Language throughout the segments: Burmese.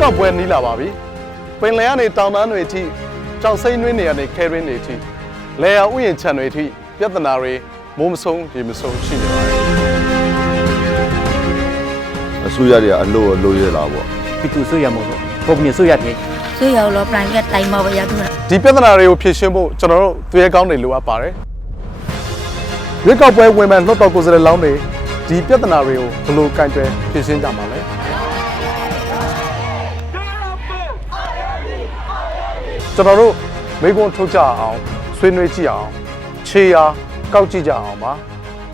ကောက်ပွဲနီးလာပါပြီပင်လယ်ကနေတောင်တန်းတွေအထိကြောက်စိမ့်နှွေးနေရတဲ့ခဲရင်းတွေအထိလေယာဥယျာဉ်ခြံတွေအထိပြဿနာတွေမိုးမဆုံးရေမဆုံးရှိနေပါတယ်အစိုးရတွေကအလို့ရလာပေါ့ပြည်သူဆိုရမို့ပုံမြင်ဆိုရတယ်ဆိုရလော private တိုင်းမှာပဲရကူတာဒီပြဿနာတွေကိုဖြေရှင်းဖို့ကျွန်တော်တို့သူရဲကောင်းတွေလိုအပ်ပါတယ်ရွေးကောက်ပွဲဝင်မဲ့လွှတ်တော်ကိုယ်စားလှယ်လောင်းတွေဒီပြဿနာတွေကိုဘယ်လိုကင်တွယ်ဖြေရှင်းကြမှာလဲကျွန်တော်တို့မိကွန်းထုတ်ကြအောင်ဆွေးနွေးကြည့်အောင်ခြေရာကောက်ကြည့်ကြအောင်ပါ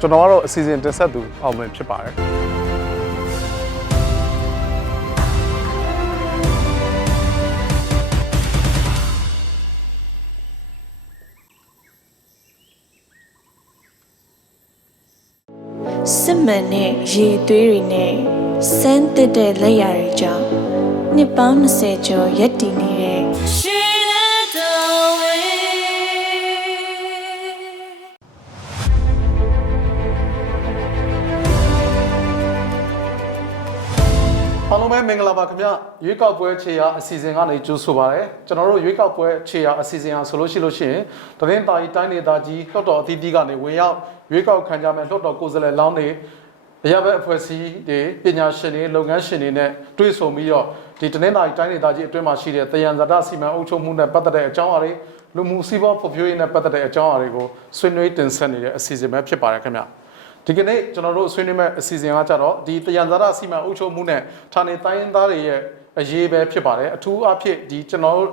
ကျွန်တော်ကတော့အစီအစဉ်တင်ဆက်သူအောင်မင်းဖြစ်ပါတယ်စစ်မှန်တဲ့ရေသွေးတွေနဲ့စမ်းသစ်တဲ့လက်ရာတွေကြောင့်နှစ်ပေါင်း20ကျော်ရက်တည်နေတဲ့အားလုံးပဲမင်္ဂလာပါခင်ဗျရွေးကောက်ပွဲခြေရာအစီအစဉ်ကနေကြိုးဆိုပါရစေကျွန်တော်တို့ရွေးကောက်ပွဲခြေရာအစီအစဉ်ဟာဆိုလို့ရှိရင်သတင်းတာကြီးတိုင်းဒေသကြီးလွှတ်တော်အသီးသီးကနေဝင်ရောက်ရွေးကောက်ခံကြမဲ့လွှတ်တော်ကိုယ်စားလှယ်လောင်းတွေအရဘက်အဖွဲ့အစည်းတွေပညာရှင်တွေလုပ်ငန်းရှင်တွေနဲ့တွေ့ဆုံပြီးတော့ဒီသတင်းတာကြီးတိုင်းဒေသကြီးအတွင်းမှာရှိတဲ့တယံဇာတစီမံအုပ်ချုပ်မှုနဲ့ပတ်သက်တဲ့အကြောင်းအရာတွေလူမှုစီးပွားဖွံ့ဖြိုးရေးနဲ့ပတ်သက်တဲ့အကြောင်းအရာတွေကိုဆွေးနွေးတင်ဆက်နေတဲ့အစီအစဉ်ပဲဖြစ်ပါတယ်ခင်ဗျဒီကနေ့ကျွန်တော်တို့ဆွေးနွေးမဲ့အစီအစဉ်ကကြတော့ဒီတယံဇာတစီမံအုပ်ချုပ်မှုနဲ့ဌာနေတိုင်းရင်းသားတွေရဲ့အရေးပဲဖြစ်ပါတယ်အထူးအဖြစ်ဒီကျွန်တော်တို့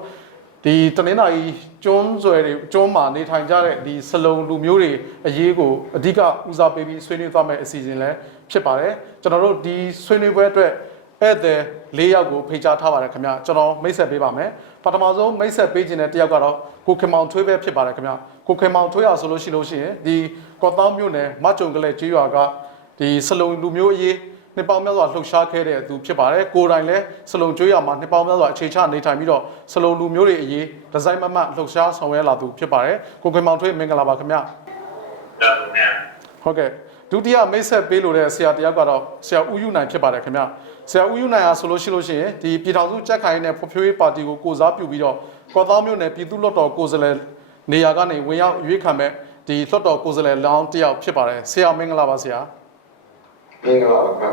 ဒီတနင်္လာရီကျွန်းဆွယ်တွေကျွန်းမှာနေထိုင်ကြတဲ့ဒီစလုံလူမျိုးတွေအရေးကိုအဓိကဦးစားပေးပြီးဆွေးနွေးသွားမယ့်အစီအစဉ်လည်းဖြစ်ပါတယ်ကျွန်တော်တို့ဒီဆွေးနွေးပွဲအတွက်ဧည့်သည်၄ယောက်ကိုဖိတ်ကြားထားပါတယ်ခင်ဗျကျွန်တော်မိတ်ဆက်ပေးပါမယ်ပထမဆုံးမိတ်ဆက်ပေးခြင်းတဲ့တယောက်ကတော့ကိုခင်မောင်ထွေးပဲဖြစ်ပါတယ်ခင်ဗျကိုခင်မောင်ထွေးရဆိုလို့ရှိရင်ဒီကော့တောင်းမြို့နယ်မကြုံကလေးကျေးရွာကဒီစလုံလူမျိုးအရေးနှစ်ပေါင်းများစွာလှုပ်ရှားခဲ့တဲ့သူဖြစ်ပါတယ်ကိုယ်တိုင်လည်းစလုံကျွေးရမှာနှစ်ပေါင်းများစွာအခြေချနေထိုင်ပြီးတော့စလုံလူမျိုးတွေအရေးဒီဇိုင်းမမလှုပ်ရှားဆောင်ရွက်လာသူဖြစ်ပါတယ်ကိုခင်မောင်ထွေးမင်္ဂလာပါခင်ဗျဟုတ်ကဲ့ဒုတိယမိတ်ဆက်ပေးလို့တဲ့ဆရာတယောက်ကတော့ဆရာဦးယူနိုင်ဖြစ်ပါတယ်ခင်ဗျဆရာဦးယူနိုင်ဟာဆိုလို့ရှိရင်ဒီပြည်ထောင်စုကြက်ခိုင်နဲ့ဖွံ့ဖြိုးရေးပါတီကိုကိုစားပြုပြီးတော့ကော့တောင်းမြို့နယ်ပြည်သူ့လွှတ်တော်ကိုယ်စားလှယ်နေရာကနေဝင်ရောက်ရွေးခံမဲ့ဒီလွှတ်တော်ကိုယ်စားလှယ်လောင်းတယောက်ဖြစ်ပါတယ်ဆရာမင်္ဂလာပါဆရာမင်္ဂလာပါခင်ဗျ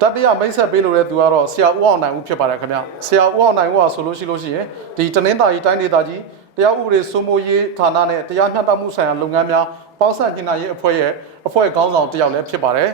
တတိယမိတ်ဆက်ပေးလို့တဲ့သူကတော့ဆရာဦးအောင်နိုင်ဦးဖြစ်ပါတယ်ခင်ဗျဆရာဦးအောင်နိုင်ဦးဟာဆိုလို့ရှိရင်ဒီတနင်္သာရီတိုင်းဒေသကြီးတရားဥပဒေစိုးမိုးရေးဌာနနဲ့တရားမျှတမှုဆိုင်ရာလုပ်ငန်းများပေါင်းစပ်ညှိနှိုင်းရေးအဖွဲ့ရဲ့အဖွဲ့ခေါင်းဆောင်တယောက်လည်းဖြစ်ပါတယ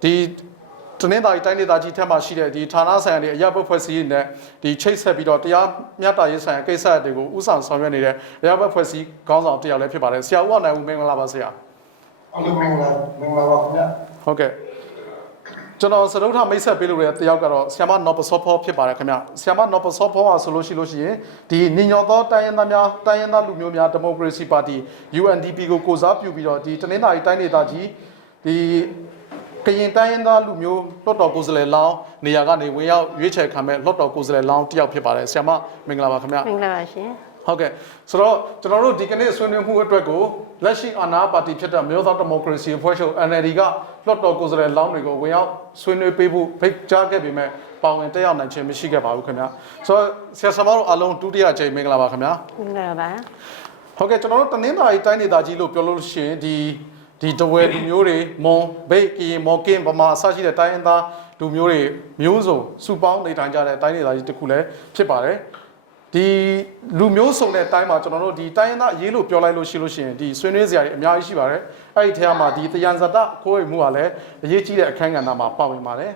်ဒီတနင်္သာရီတိုင်းဒေသကြီးထက်မှရှိတဲ့ဒီဌာနဆိုင်ရာတွေအရပ်ဘက်ဖွဲ့စည်းရေးနဲ့ဒီချိတ်ဆက်ပြီးတော့တရားမျှတရေးဆိုင်ရာကိစ္စတွေကိုဥဆောင်ဆောင်ရွက်နေတဲ့အရပ်ဘက်ဖွဲ့စည်းခေါင်းဆောင်တယောက်လည်းဖြစ်ပါတယ်ဆရာဦးအောင်နိုင်ဦးမင်္ဂလာပါဆရာအားလုံးမင်္ဂလာပါခင်ဗျဟုတ်ကဲ့ကျွန်တော်စရုပ်ထမိတ်ဆက်ပေးလို့ရတဲ့တယောက်ကတော့ဆီယမနော်ပစောဖောဖြစ်ပါတယ်ခင်ဗျဆီယမနော်ပစောဖောဟာဆိုလို့ရှိရင်ဒီညီညွတ်သောတိုင်းရင်းသားလူမျိုးများဒီမိုကရေစီပါတီ UNDP ကိုကိုစားပြုပြီးတော့ဒီတနင်္သာရီတိုင်းဒေသကြီးဒီကရင်တိုင်းရင်းသားလူမျိုးလွှတ်တော်ကိုယ်စားလှယ်လောင်းနေရာကနေဝင်ရောက်ရွေးချယ်ခံမဲ့လွှတ်တော်ကိုယ်စားလှယ်လောင်းတယောက်ဖြစ်ပါတယ်ဆီယမမင်္ဂလာပါခင်ဗျမင်္ဂလာပါရှင်ဟုတ်ကဲ့ဆိုတော့ကျွန်တော်တို့ဒီကနေ့ဆွေးနွေးမှုအတွက်ကိုလက်ရှိအာဏာပါတီဖြစ်တဲ့မြို့သားဒီမိုကရေစီအဖွဲ့ချုပ် NLD ကလွှတ်တော်ကိုယ်စားလှယ်လောင်းတွေကိုဝင်ရောက်ဆွေးနွေးပေးဖို့ဖိတ်ကြားခဲ့ပေမဲ့ပါဝင်တက်ရောက်နိုင်ခြင်းမရှိခဲ့ပါဘူးခင်ဗျာဆိုတော့ဆရာဆရာမတို့အားလုံးဒုတိယအကြိမ်မင်္ဂလာပါခင်ဗျာမင်္ဂလာပါဟုတ်ကဲ့ကျွန်တော်တို့တနင်္သာရီတိုင်းဒေသကြီးလို့ပြောလို့ရှိရင်ဒီတဝဲလူမျိုးတွေမွန်ဘိတ်ကရင်မော်ကင်းဗမာအစရှိတဲ့တိုင်းရင်းသားလူမျိုးတွေမျိုးစုံစုပေါင်းနေထိုင်ကြတဲ့တိုင်းဒေသကြီးတစ်ခုလည်းဖြစ်ပါတယ်ဒီလူမျိုးစုံတဲ့တိုင်းမှာကျွန်တော်တို့ဒီတိုင်းရင်းသားအရေးလို့ပြောလိုက်လို့ရှိရင်ဒီဆွေးနွေးစရာတွေအများကြီးရှိပါတယ်အဲ့ဒီထဲမှာဒီတယံဇာတခိုးရမှုကလည်းအရေးကြီးတဲ့အခန်းကဏ္ဍမှာပါဝင်ပါတယ်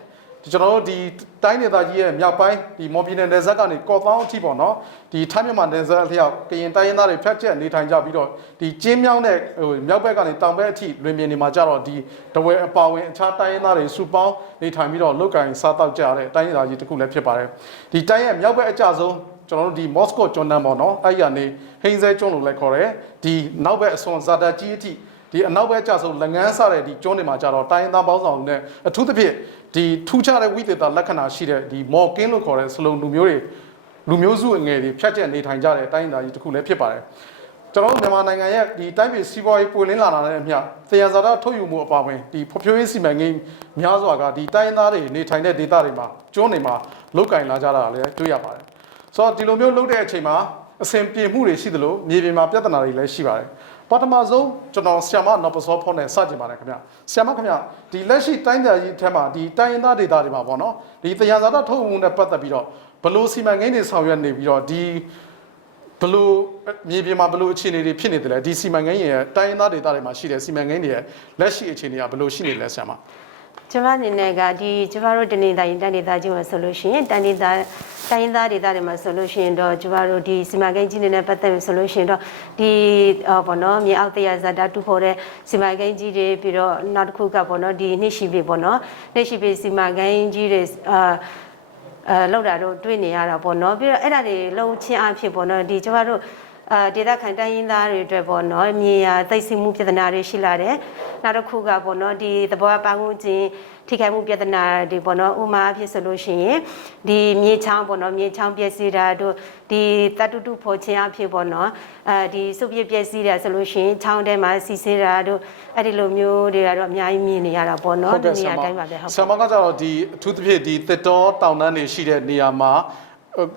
ကျွန်တော်တို့ဒီတိုင်းဒေသကြီးရဲ့မြောက်ပိုင်းဒီမော်ပြည်နယ်နယ်စပ်ကနေကော့သောင်းအထိပေါ့နော်ဒီထိုင်းမြန်မာနယ်စပ်အလျောက်ကရင်တိုင်းရင်းသားတွေဖြတ်ချက်နေထိုင်ကြပြီးတော့ဒီကျင်းမြောင်းတဲ့မြောက်ဘက်ကနေတောင်ဘက်အထိလွင်ပြင်နေမှာကြတော့ဒီတဝဲအပါဝင်အခြားတိုင်းရင်းသားတွေစုပေါင်းနေထိုင်ပြီးတော့လုတ်ကင်စားတောက်ကြတဲ့တိုင်းဒေသကြီးတစ်ခုလည်းဖြစ်ပါတယ်ဒီတိုင်းရဲ့မြောက်ဘက်အကျဆုံးကျွန်တော်တို့ဒီမော့စကိုကျွန်းတန်းပေါ့နော်အဲ့ရနေဟိန်းစဲကျွန်းလို့လည်းခေါ်တယ်ဒီနောက်ဘက်အစွန်ဇာတာကြီးအထိဒီအနောက်ဘက်ကျဆုံးလက်ငန်းစတဲ့ဒီကျွန်းတွေမှာကြတော့တိုင်းရင်းသားပေါင်းဆောင်နဲ့အထူးသဖြင့်ဒီထူးခြားတဲ့ဝိသေသလက္ခဏာရှိတဲ့ဒီမော်ကင်းလို့ခေါ်တဲ့စလုံလူမျိုးစုအငယ်တွေဖြတ်ကျက်နေထိုင်ကြတဲ့တိုင်းဒေသကြီးတစ်ခုလည်းဖြစ်ပါတယ်ကျွန်တော်တို့မြန်မာနိုင်ငံရဲ့ဒီတိုင်းပြည်စီးပွားရေးပွင့်လင်းလာတာနဲ့အမျှသယံဇာတထုတ်ယူမှုအပါအဝင်ဒီဖွံ့ဖြိုးရေးစီမံကိန်းများစွာကဒီတိုင်းသားတွေနေထိုင်တဲ့ဒေသတွေမှာကျွန်းတွေမှာ လုတ်ကင်လာကြတာလည်းတွေ့ရပါတယ်ဆိုတော့ဒီလိုမျိုးလုတ်တဲ့အချိန်မှာအစဉ်ပြေမှုတွေရှိသလိုမြေပြင်မှာပြဿနာတွေလည်းရှိပါတယ်ပထမဆုံးကျွန်တော်ဆီယမနော်ပစောဖောနဲ့စကြင်ပါတယ်ခင်ဗျဆီယမခင်ဗျဒီလက်ရှိတိုင်းဒေသကြီးထဲမှာဒီတိုင်းရင်းသားဒေသတွေမှာပေါ့နော်ဒီတရားစာတထုတ်မှုနဲ့ပတ်သက်ပြီးတော့ဘလို့စီမံကိန်းတွေဆောင်ရွက်နေပြီးတော့ဒီဘလို့မြေပြင်မှာဘလို့အခြေအနေတွေဖြစ်နေတယ်လဲဒီစီမံကိန်းရဲ့တိုင်းရင်းသားဒေသတွေမှာရှိတဲ့စီမံကိန်းတွေရဲ့လက်ရှိအခြေအနေကဘလို့ရှိနေလဲဆီယမကျမအနေနဲ့ကဒီကျမတို့တနေသားရင်တန်ဒေသားကြီးမှာဆိုလို့ရှိရင်တန်ဒေသားတိုင်းရင်းသားဒေသတွေမှာဆိုလို့ရှိရင်တော့ကျမတို့ဒီစီမံကိန်းကြီးတွေနဲ့ပတ်သက်ပြီးဆိုလို့ရှိရင်တော့ဒီဘောနော်မြေအောက်တရားဇာတာတူဖို့တဲ့စီမံကိန်းကြီးတွေပြီးတော့နောက်တစ်ခုကဘောနော်ဒီနှစ်ရှိပြီဘောနော်နှစ်ရှိပြီစီမံကိန်းကြီးတွေလောက်တာတော့တွေ့နေရတာပေါ့နော်ပြီးတော့အဲ့ဒါတွေလုံးချင်းအဖြစ်ပေါ့နော်ဒီကျမတို့ဒေသခံတိုင်းရင်းသားတွေအတွက်ပေါ့နော်မြေယာသိသိမှုပြဿနာတွေရှိလာတယ်နောက်တစ်ခုကပေါ့နော်ဒီသဘောပန်းဝင်ခြင်းထိခိုက်မှုပြဿနာတွေပေါ့နော်ဥမာအဖြစ်ဆိုလို့ရှိရင်ဒီမြေချောင်းပေါ့နော်မြေချောင်းပျက်စီးတာတို့ဒီတတုတုဖော်ခြင်းအဖြစ်ပေါ့နော်ဒီစုပ်ပြပျက်စီးတာဆိုလို့ရှိရင်ချောင်းထဲမှာစီစေးတာတို့အဲ့ဒီလိုမျိုးတွေကတော့အများကြီးမြင်နေရတာပေါ့နော်ဒီနေရာတိုင်းပါပဲဟုတ်ဆရာမကကြတော့ဒီအထူးသဖြင့်ဒီတစ်တော်တောင်တန်းတွေရှိတဲ့နေရာမှာ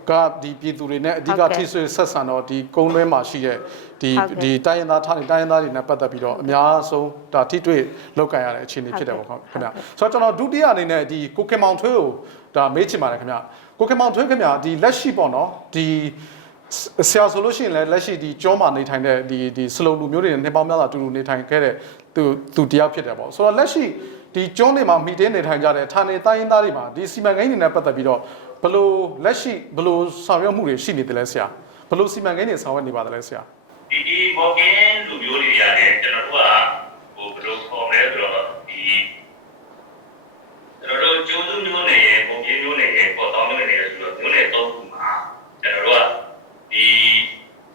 ကဒီပြည်သူတွေနဲ့အဓိကထိဆွေဆက်ဆံတော့ဒီကုန်းလွဲမှာရှိတဲ့ဒီတိုင်းရင်းသားတိုင်းရင်းသားတွေနဲ့ပတ်သက်ပြီးတော့အများဆုံးဒါထိတွေ့လောက်ကန်ရတဲ့အခြေအနေဖြစ်တယ်ပေါ့ခင်ဗျာဆိုတော့ကျွန်တော်ဒုတိယအနေနဲ့ဒီကိုကင်မောင်ထွေးကိုဒါမေးချင်ပါတယ်ခင်ဗျာကိုကင်မောင်ထွေးခင်ဗျာဒီလက်ရှိပေါ့နော်ဒီဆရာဆိုလို့ရှိရင်လည်းလက်ရှိဒီကျောင်းမှာနေထိုင်တဲ့ဒီစလုံလူမျိုးတွေနဲ့နှစ်ပေါင်းများစွာတူတူနေထိုင်ခဲ့တဲ့သူတယောက်ဖြစ်တယ်ပေါ့ဆိုတော့လက်ရှိဒီကျောင်းတွေမှာမိတင်းနေထိုင်ကြတဲ့ဌာနေတိုင်းရင်းသားတွေမှာဒီစီမံကိန်းတွေနဲ့ပတ်သက်ပြီးတော့ဘလို့လက်ရှိဘလို့ဆောင်ရွက်မှုတွေရှိနေတယ်လဲဆရာဘလို့စီမံကိန်းတွေဆောင်ရွက်နေပါတယ်လဲဆရာဒီဘောကင်းလူမျိုးတွေရတယ်ကျွန်တော်တို့ကဘလို့ခေါ်လဲဆိုတော့ကျွန်တော်တို့ကျိုးစုမျိုးနဲ့ဘောကင်းမျိုးနဲ့ပေါ်တောင်းမျိုးနဲ့ဆိုတော့မျိုးနဲ့သုံးခုမှာကျွန်တော်တို့ကဒ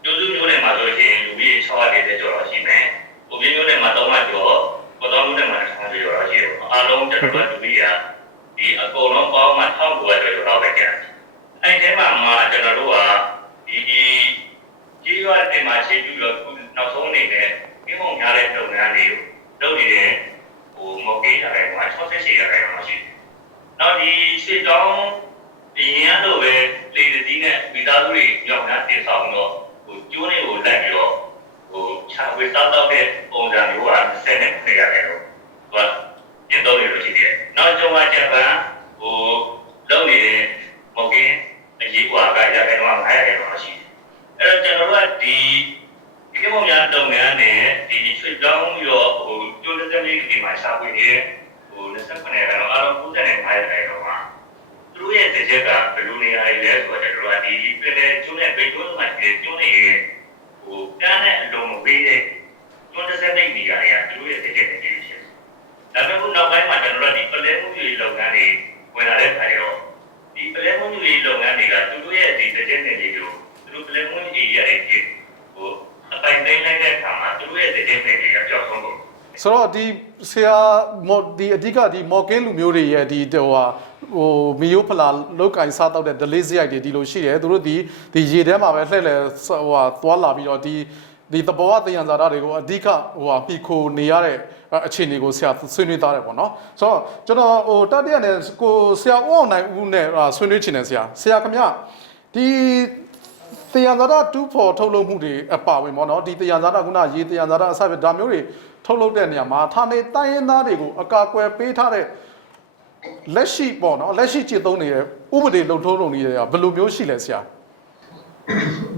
ီကျိုးစုမျိုးနဲ့မှာဆိုရင်လူကြီး640ကျော်တော့ရှိမယ်ဘောကင်းမျိုးနဲ့မှာ300ကျော်ပေါ်တောင်းမျိုးနဲ့မှာ1000ကျော်တော့ရှိတယ်အားလုံးကျွန်တော်တို့လူကြီးကဒီအကုန်လုံးပေါင်းမှ1900ကျော်တော့ပဲကျန်အဲ့ဒီမှာကျွန်တော်တို့ကဒီကြီးရွာတင်မှာရှင်းပြီးတော့နောက်ဆုံးအနေနဲ့ဒီပုံများတဲ့လုပ်ငန်းတွေလုပ်နေတဲ့မော်ကေးရတယ်မှာ68ရတယ်မှာရှိတယ်။နောက်ဒီရှေ့တောင်းဒီရန်တို့ပဲလေဒီနဲ့မိသားစုတွေကြောင်းများတင်ဆောင်တော့ကျိုးတွေကိုလိုက်ပြီးတော့ချဝေစားတော့တဲ့ပုံစံမျိုးကဆက်နေနေရတယ်လို့ကျတော့ရလို့ရှိတယ်။နောက်ကျောင်းကဂျပန်လုပ်နေတဲ့မော်ကေးအရေးကွာကရတဲ့တော့900တော့ရှိတယ်။အဲ့တော့ကျွန်တော်တို့ကဒီပုံများလုပ်ငန်းနဲ့ဒီချွေတောင်းရောကျိုးတဲ့လေးဒီမှာရှာဖွေနေ29ရက်တော့အားလုံး95ရက်တော့မှာသူတို့ရဲ့တကြက်ကဘယ်လိုနေရာလဲဆိုတော့ကျွန်တော်ကဒီပြည်နယ်ကျိုးနဲ့ပြည်ကျိုးမှာကျိုးနေကန်းနဲ့အလုံးမပေးတဲ့ကျိုးတဲ့နေရာတွေကသူတို့ရဲ့တကြက်တွေဖြစ်တယ်။ဒါပေမဲ့နောက်ပိုင်းမှာကျွန်တော်တို့ဒီပလဲမှုတွေလုပ်ငန်းတွေဝင်လာတဲ့ခါကျတော့ဒီပလဲမှုတွေလုပ်ငန်းတွေကသူတို့ရဲ့ဒီတကြက်တွေတွေကိုသူတို့ပလဲမှုတွေရတဲ့အပိုင်တိုင်းလိုက်တဲ့အခါမှာသူတို့ရဲ့တကြက်တွေကကြောက်ဆုံးလို့ဆိုတော့ဒီဆရာဒီအဓိကဒီမော်ကင်းလူမျိုးတွေရဲ့ဒီမီယိုဖလာလောက်ကင်စားတော့တဲ့ delay စရိုက်တွေဒီလိုရှိတယ်သူတို့ဒီရေထဲမှာပဲလှည့်လဲသွားလာပြီးတော့ဒီသဘောတရားဇာတာတွေကိုအဓိကမှီခိုနေရတဲ့အခြေအနေကိုဆရာဆွေးနွေးသားတယ်ပေါ့နော်ဆိုတော့ကျွန်တော်တတိယနဲ့ကိုဆရာဦးအောင်နိုင်ဦးနဲ့ဆွေးနွေးချင်တယ်ဆရာခင်ဗျဒီတရားဇာတာတူဖို့ထုတ်လုပ်မှုတွေအပါဝင်ပေါ့နော်ဒီတရားဇာတာခုနရေတရားဇာတာအစပဲဒါမျိုးတွေထုတ်လုပ်တဲ့နေရာမှာဌာနေတိုင်းရင်းသားတွေကိုအကာအကွယ်ပေးထားတဲ့လက်ရှိပေါ့နော်လက်ရှိကျင့်သုံးနေတဲ့ဥပဒေလုံထုံးလုံနည်းတွေကဘယ်လိုမျိုးရှိလဲဆရာ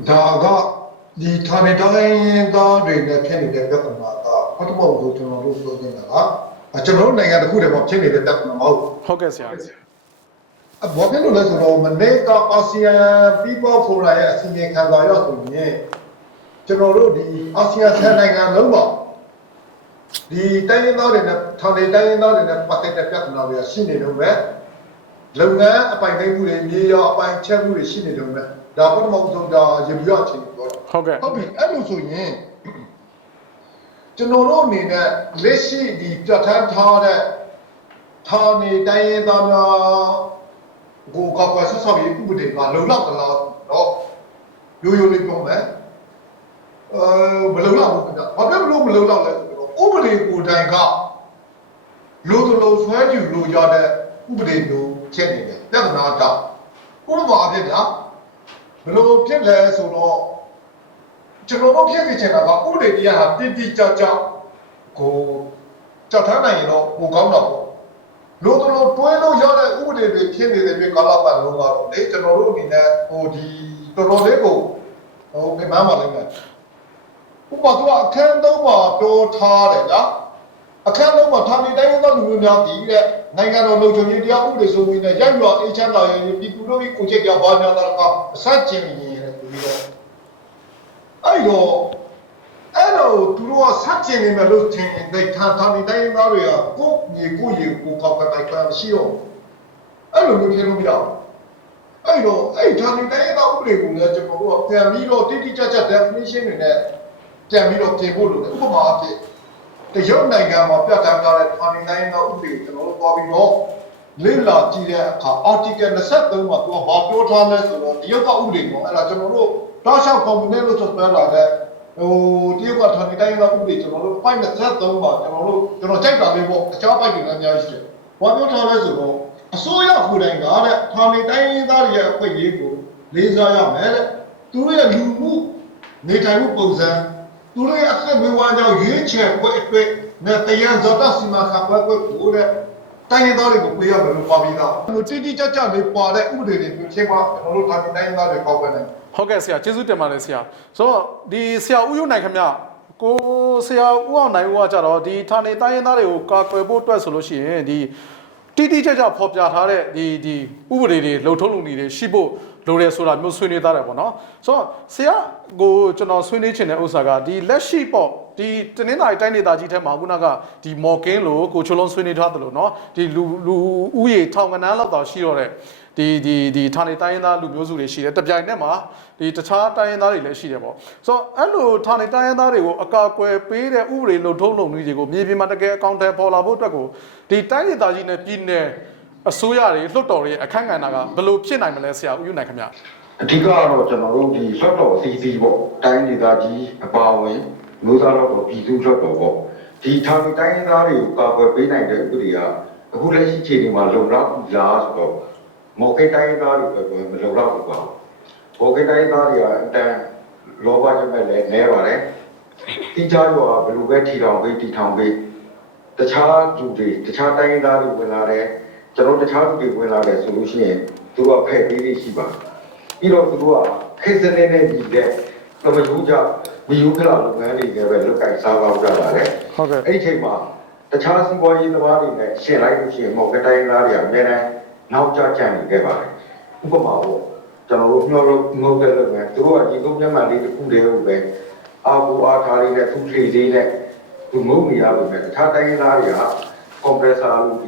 ဒါကဒီဌာနေတိုင်းရင်းသားတွေနဲ့ဖြစ်နေတဲ့ပြဿနာကပထမဆုံးကျွန်တော်တို့ပြောနေတာကကျွန်တော်တို့နိုင်ငံတစ်ခုတည်းမှာဖြစ်နေတဲ့ပြဿနာမဟုတ်ကဲ့ဆရာဘာဖြစ်လို့လဲဆိုတော့မနေ့ကအာဆီယံ People Forum ရဲ့အစီအစဉ်ခံစာရောက်ဆိုရင်ကျွန်တော်တို့ဒီအာဆီယံ10နိုင်ငံလုံးပါဒီတိုင်းရင်းသားတွေနဲ့ဌာနေတိုင်းရင်းသားတွေနဲ့ပတ်သက်တဲ့ပြဿနာတွေကရှိနေတော့ပဲလုပ်ငန်းအပိုင်သိမ်းမှုတွေမြေယာအပိုင်ချက်မှုတွေရှိနေတော့ပဲဒါပထမဆုံးဒါရေပြည့်ချင်းပြောတာဟုတ်ကဲ့ဟုတ်ပြီအဲ့လိုဆိုရင်ကျွန်တော်တို့အနေနဲ့လက်ရှိဒီပြဋ္ဌာန်းထားတဲ့ဌာနေတိုင်းရင်းသားများကိုကောက်ွယ်ဆွဆောက်ရေးဥပဒေကလုံလောက်သလားတော့ရိုးရိုးလေးပြောမယ်မလုံလောက်ဘူးခင်ဗျဘာဖြစ်လို့မလုံလောက်လဲဆိုတော့ဥပဒေကိုယ်တိုင်ကလိုသလိုဆွဲယူလို့ရတဲ့ဥပဒေမျိုးဖြစ်နေတယ်ပြဿနာတော့ ဥပမာဖြစ်ဗျာဘယ်လိုဖြစ်လဲဆိုတော့ကျွန်တော်တို့ဖြစ်နေချင်တာကဥပဒေတရားဟာတိတိကျကျကိုကြောက်ထားနိုင်ရင်တော့ပိုကောင်းတော့ပေါ့လို့တော့တွဲလို့ရတဲ့ဥပဒေတွေဖြစ်နေတဲ့မြေကာလပတ်လုံးကတော့လေကျွန်တော်တို့အနေနဲ့ဟိုဒီတော်တော်လေးကိုဟိုပြန်မှလိမ့်မယ်ဥပမာသူအခန်းသုံးမှာပြောထားတယ်လားအခန်းသုံးမှာဌာနေတိုင်းသောလူမျိုးများတည်တဲ့နိုင်ငံတော်လုံခြုံရေးတရားဥပဒေစိုးမိုးနဲ့ရိုက်ရွာအေးချမ်းသာရေးပြည်သူတို့ကိုချက်ကြပါများတာကအစကျင်နေရတယ်ပြီးတော့အဲ့တော့သူတို့ကဆက်ကျင်နေမယ်လို့ထင်တယ်ဌာနေတိုင်းသားတွေကကိုမြေကိုရေကိုကောက်ပိုက်ပိုက်ရှိတော့အဲ့လိုမျိုးဖြစ်လို့မရဘူးအဲ့တော့အဲ့ဌာနေတိုင်းသားဥပဒေကိုလည်းကျွန်တော်တို့ကပြန်ပြီးတော့တိတိကျကျ definition တွေနဲ့ပြန်ပြီးတော့ပြင်ဖို့လိုတယ်ဥပမာအဖြစ်တရုတ်နိုင်ငံမှာပြဋ္ဌာန်းထားတဲ့ဌာနေတိုင်းသားဥပဒေကိုကျွန်တော်တို့သွားပြီးတော့လေ့လာကြည့်တဲ့အခါ article 23မှာသူကဘာပြောထားလဲဆိုတော့တရုတ်ကဥပဒေပေါ့အဲ့ဒါကျွန်တော်တို့တောက်လျှောက် community လို့ဆိုပြောလာတဲ့ဟိုတရုတ်ကဌာနေတိုင်းသားဥပဒေကျွန်တော်တို့ point 23မှာကျွန်တော်ကြိုက်တာလေးပေါ့အခြား point တွေလည်းအများကြီးရှိတယ်။ဘာပြောထားလဲဆိုတော့အစိုးရကိုယ်တိုင်ကတဲ့ဌာနေတိုင်းသားတွေရဲ့အခွင့်အရေးကိုလေးစားရမယ်တဲ့။သူတို့ရဲ့လူမှုနေထိုင်မှုပုံစံသူတို့ရဲ့အသက်မွေးဝမ်းကြောင်းရွေးချယ်ပွဲအတွက်နဲ့တရားဇောတစီမံခန့်ခွဲပွဲကိုတဲ့တိုင်းသားတွေကိုပြရမယ်လို့ပါပြီးသား။ဒီတိတိကျကျလေးပါတဲ့ဥပဒေတွေဖြစ်မှာကျွန်တော်တို့ဌာနေတိုင်းသားတွေပေါက်ပဲနေဟုတ်ကဲ့ဆရာကျေးဇူးတင်ပါတယ်ဆရာဆိုတော့ဒီဆရာဦးရုံနိုင်ခင်ဗျကိုဆရာဦးအောင်နိုင်ဦးကကြတော့ဒီဌာနေတိုင်းရင်းသားတွေကိုကာကွယ်ဖို့အတွက်ဆိုလို့ရှိရင်ဒီတိတိကျကျဖော်ပြထားတဲ့ဒီဥပဒေတွေလှုပ်ထုံးလုံနေတွေရှိဖို့လိုတယ်ဆိုတာမျိုးဆွေးနွေးသားတယ်ပေါ့နော်ဆိုတော့ဆရာကိုကျွန်တော်ဆွေးနွေးချင်တဲ့ဥစ္စာကဒီလက်ရှိပေါ့ဒီတနင်္လာရီတိုင်းဒေသကြီးထဲမှာခုနကဒီမော်ကင်းလို့ကိုချိုလုံးဆွေးနွေးထားတယ်လို့နော်ဒီလူဦးရေထောင်ကနန်းလောက်တောင်ရှိတော့တဲ့ဒီဌာနေတိုင်းရင်းသားလူမျိုးစုတွေရှိတယ်တပြိုင်နက်မှာဒီတခြားတိုင်းရင်းသားတွေလည်းရှိတယ်ပေါ့ဆိုတော့အဲ့လိုဌာနေတိုင်းရင်းသားတွေကိုအကာအကွယ်ပေးတဲ့ဥပဒေလုံထုံးလုံနည်းတွေကိုမြေပြင်မှာတကယ်အကောင့်ထဲပေါ်လာဖို့အတွက်ကိုဒီတိုင်းဒေသကြီးနဲ့ပြည်နယ်အစိုးရတွေလွှတ်တော်တွေအခန့်ကဏ္ဍကဘယ်လိုဖြစ်နိုင်မလဲဆရာဦးယူနိုင်ခင်ဗျအဓိကတော့ကျွန်တော်တို့ဒီလွှတ်တော်အသီးသီးပေါ့တိုင်းဒေသကြီးအပါအဝင်မျိုးသားလွှတ်တော်ပြည်သူ့လွှတ်တော်ပေါ့ဒီဌာနေတိုင်းသားတွေကိုကာကွယ်ပေးနိုင်တဲ့ဥပဒေကအခုလက်ရှိချိန်ဒီမှာလုံလောက်လားဆိုတော့မော်ကိတိုင်းသားတွေပဲမလုံလောက်ဘူးပေါ့မော်ကိတိုင်းသားတွေကအတန်လောဘကြမဲ့လည်းနဲပါတယ်တိကျရောဘယ်လိုပဲထီထောင်ပေးတခြားသူတွေတခြားတိုင်းသားတွေဝင်လာတယ်ကျွန်တော်တခြားသူတွေဝင်လာတယ်ဆိုလို့ရှိရင်သူကဖက်ပေးလေးရှိပါပြီးတော့သူကခေတ်စနစ်နဲ့ညီတဲ့သမယုံကြဝီယူခလာလုပ်ငန်းတွေလည်းပဲလုပ်ကိုင်စားကောင်းကြပါတယ်ဟုတ်ကဲ့အဲ့ဒီချိန်မှာတခြားစီးပွားရေးသမားတွေနဲ့ရှင်းလိုက်လို့ရှိရင်မော်ကတိုင်းသားတွေအများနဲ့နောက်ကျကျနေခဲ့ပါတယ်ဥပမာပေါ့ကျွန်တော်တို့မျှော်လို့ငုတ်တဲ့လုပ်ငန်းသူတို့ကဒီကုန်းမျက်မှန်လေးတစ်ခုတည်းကိုပဲအာဘူအားထားလေးနဲ့သူ့ဖြည့်လေးနဲ့သူငုတ်နေရပါမယ်တခြားတိုင်းသားတွေကကွန်ပရက်ဆာလို့ဒ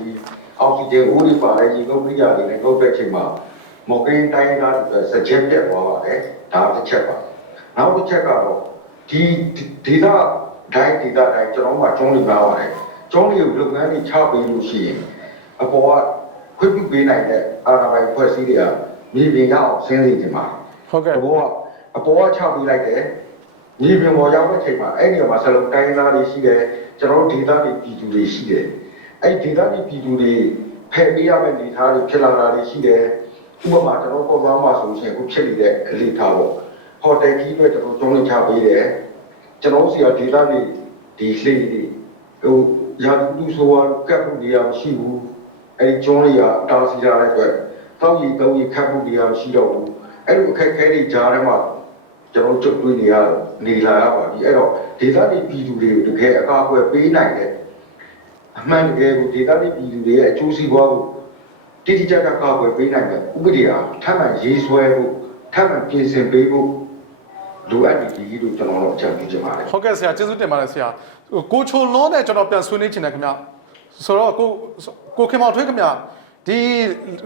ီအောက်ဆီဂျင်ဦးတွေပါတဲ့ဒီကုန်းပြရလေးနဲ့ငုတ်တဲ့ချိန်မှာမော်ကင်းတိုင်းသားတွေစကြက်ပြတ်သွားပါတယ်ဒါတစ်ချက်ပါနောက်တစ်ချက်ကတော့ဒီဒေသတိုင်းကျွန်တော်မှကျုံးနေပါပါတယ်ကျုံးလေးကိုလုပ်ငန်းတွေချပေးလို့ရှိရင်အပေါ်ကခွင့်ပြုပေးနိုင်တဲ့အာဏာပိုင်ဖွဲ့စည်းတွေကမြေပြင်ရောက်ဆင်းစေချင်ပါဟုတ်ကဲ့အပေါ်ကချပေးလိုက်တယ်မြေပြင်ပေါ်ရောက်တဲ့ချိန်မှာအဲ့ဒီမှာဆလုံးတိုင်းသားတွေရှိတယ်ကျွန်တော်တို့ဒေသတွေပြည်သူတွေရှိတယ်အဲ့ဒေသတွေပြည်သူတွေဖယ်ပေးရမယ့်နေသားတွေဖြစ်လာတာတွေရှိတယ်ဥပမာကျွန်တော်ပေါ်ပါမှာဆိုရင်အခုဖြစ်နေတဲ့အလေးထားပေါ့ဟိုတယ်ကြီးတွေကျွန်တော်ကျုံးနေချပေးတယ်ကျွန်တော်စီကဒေသတွေဒီလှေတွေဟိုရာလူဆိုကကပ်ဖို့နေရာမရှိဘူးအဲ့ဒီကျုံးလေးကတားစီရတဲ့အတွက်တောက်ရီခတ်ဖို့နေရာမရှိတော့ဘူးအဲ့လိုအခက်ခဲတွေကြားထဲမှာကျွန်တော်ကြုံတွေ့နေလာရပါပြီအဲ့တော့ဒေသတွေပြည်သူတွေကိုတကယ်အကာအကွယ်ပေးနိုင်တဲ့အမှန်တကယ်ကိုဒေသတွေပြည်သူတွေရဲ့အကျိုးစီးပွားကိုတိတိကျကျကာကွယ်ပေးနိုင်တဲ့ဥပဒေအားထပ်မံရေးဆွဲဖို့ထပ်မံပြင်ဆင်ပေးဖို့လိုအပ်နေပြီလို့ကျွန်တော်တို့အကြံပြုချင်ပါတယ်ဟုတ်ကဲ့ဆရာကျေးဇူးတင်ပါတယ်ဆရာကိုချိုလွန်းနဲ့ကျွန်တော်ပြန်ဆွေးနွေးချင်တယ်ခင်ဗျဆိုတော့ကိုခင်မောင်ထွေးခင်ဗျဒီ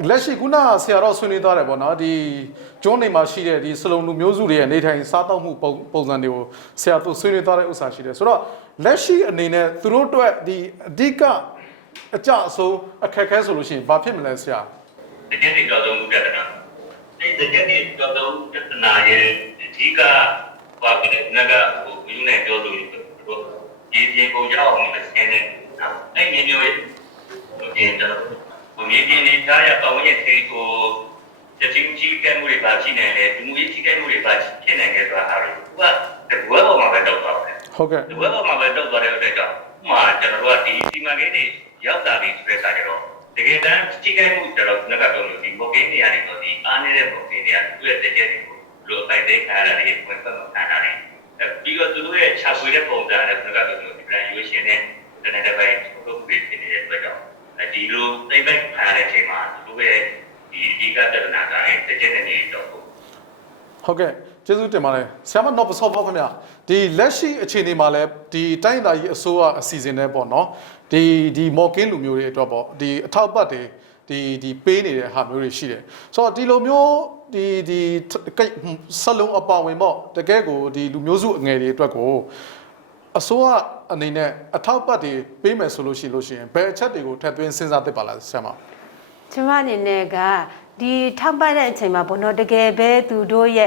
လက်ရှိခုနဆရာတော်ဆွေးနွေးသွားတယ်ပေါ့နော်ဒီကျွန်းနေမှာရှိတဲ့ဒီစလုံလူမျိုးစုတွေရဲ့နေထိုင်စားတောက်မှုပုံစံတွေကိုဆရာတို့ဆွေးနွေးသွားတဲ့ဥစ္စာရှိတယ်ဆိုတော့လက်ရှိအနေနဲ့သူတို့အတွက်ဒီအဓိကအကြအဆုံးအခက်အခဲဆိုလို့ရှိရင်ဘာဖြစ်မလဲဆရာတကယ်ဒီတော့လုံးပြတာဒီတကယ်ဒီတော့လုံးပြတာရဲ့အဓိကဘာဖြစ်လဲငါကဟိုယူနေပြောလို့ဒီကိုရောက်အောင်မဆင်းနဲ့အဲ့ဒီမျိုးရဲ့ဒီတော့မြေပြင်နေသားရအောင်ရဲ့ခေကို ချက်ချင်းကြီးကဲမှုတွေပါရှိနေတယ်ဒီမှုကြီးကြီးကဲမှုတွေပါဖြစ်နေတယ်ဆိုတာအားလုံးကတကွဲပေါ်မှာပဲတော့သွားတယ် ဟုတ်ကဲ့ ဒီဘက်မှာပဲတော့သွားတဲ့အတွက်ကြောင့်ဥမာကျွန်တော်တို့ကဒီစီမံကိန်းတွေရောက်တာပြီးဆိုတဲ့အခါကျတော့တကယ်တမ်းကြီးကိုင်းမှုကျွန်တော်ခုနကတော့ဒီဘောကိန်းတွေကနေတော့ဒီအားနေတဲ့ဘောကိန်းတွေကသူ့ရဲ့တကယ်ကိုလိုအပ်တဲ့ခါရတဲ့ဝင်ပတ်မှာခံရတယ်ပြီးတော့သူတို့ရဲ့ခြာပွေတဲ့ပုံစံနဲ့ခုနကတော့ဒီ graduation နဲ့တနေ့တစ်ပိုင်းလုပ်ပြီးဖြစ်နေတဲ့အတွက်ကြောင့်ဒီလိုသိပ္ပံခံရတဲ့အချိန်မှာသူတို့ရဲ့ဒီကတနာကလည်းတကယ်နဲ့တော့ ဟုတ်ကဲ့ကျေးဇူးတင်ပါတယ်ဆရာမတော့ပစောပေါ့ခင်ဗျဒီလက်ရှိအခြေအနေမှာလည်းဒီတိုင်းသားကြီးအစိုးရအစီအစဉ်နဲ့ပေါ့နော်ဒီမော်ကင်းလူမျိုးတွေအတွက်ပေါ့ဒီအထောက်ပံ့တွေဒီပေးနေတဲ့ဟာမျိုးတွေရှိတယ်ဆိုတော့ဒီလိုမျိုးဒီဆက်လုံးအပါဝင်ပေါ့တကယ်ကိုဒီလူမျိုးစုအငယ်တွေအတွက်ကိုအစိုးရအနေနဲ့အထောက်ပံ့တွေပေးမယ်ဆိုလို့ရှိရင်ဘယ်အချက်တွေကိုထပ်သွင်းစဉ်းစားသင့်ပါလားဆရာမကျွန်မအနေနဲ့ကဒီထောက်ပံ့တဲ့အချိန်မှာပေါ့နော်တကယ်ပဲသူတို့ရဲ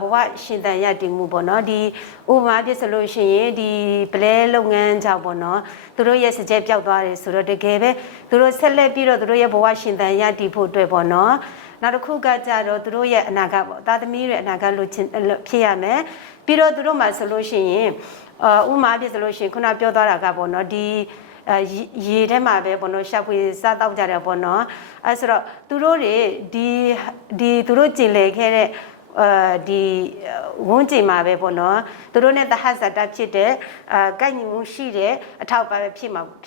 ့ဘဝရှင်သန်ရတည်မှုပေါ့နော်ဒီဥပမာပြဆိုလို့ရှိရင်ဒီပလဲလုပ်ငန်းကြောင့်ပေါ့နော်သူတို့ရဲ့စကြက်ပြောက်သွားတယ်ဆိုတော့တကယ်ပဲသူတို့ဆက်လက်ပြီးတော့သူတို့ရဲ့ဘဝရှင်သန်ရတည်ဖို့အတွက်ပေါ့နော်နောက်တစ်ခုကကြတော့သူတို့ရဲ့အနာဂတ်ပေါ့သားသမီးရဲ့အနာဂတ်လို့ဖြစ်ရမယ်ပြီးတော့သူတို့မှာဆိုလို့ရှိရင်ဥပမာပြဆိုလို့ရှိရင်ခုနပြောသွားတာကပေါ့နော်ဒီရေထဲမှာပဲပေါ့နော်ရှောက်ဖွေစားတောက်ကြတယ်ပေါ့နော်အဲဆိုတော့သူတို့တွေဒီသူတို့ကျင်လည်ခဲ့တဲ့ဒီဝန်းကျင်မှာပဲပေါ့နော်သူတို့နဲ့တဟဇာတဖြစ်တဲ့ကိုက်ညီမှုရှိတဲ့အထောက်ပံ့ပဲဖ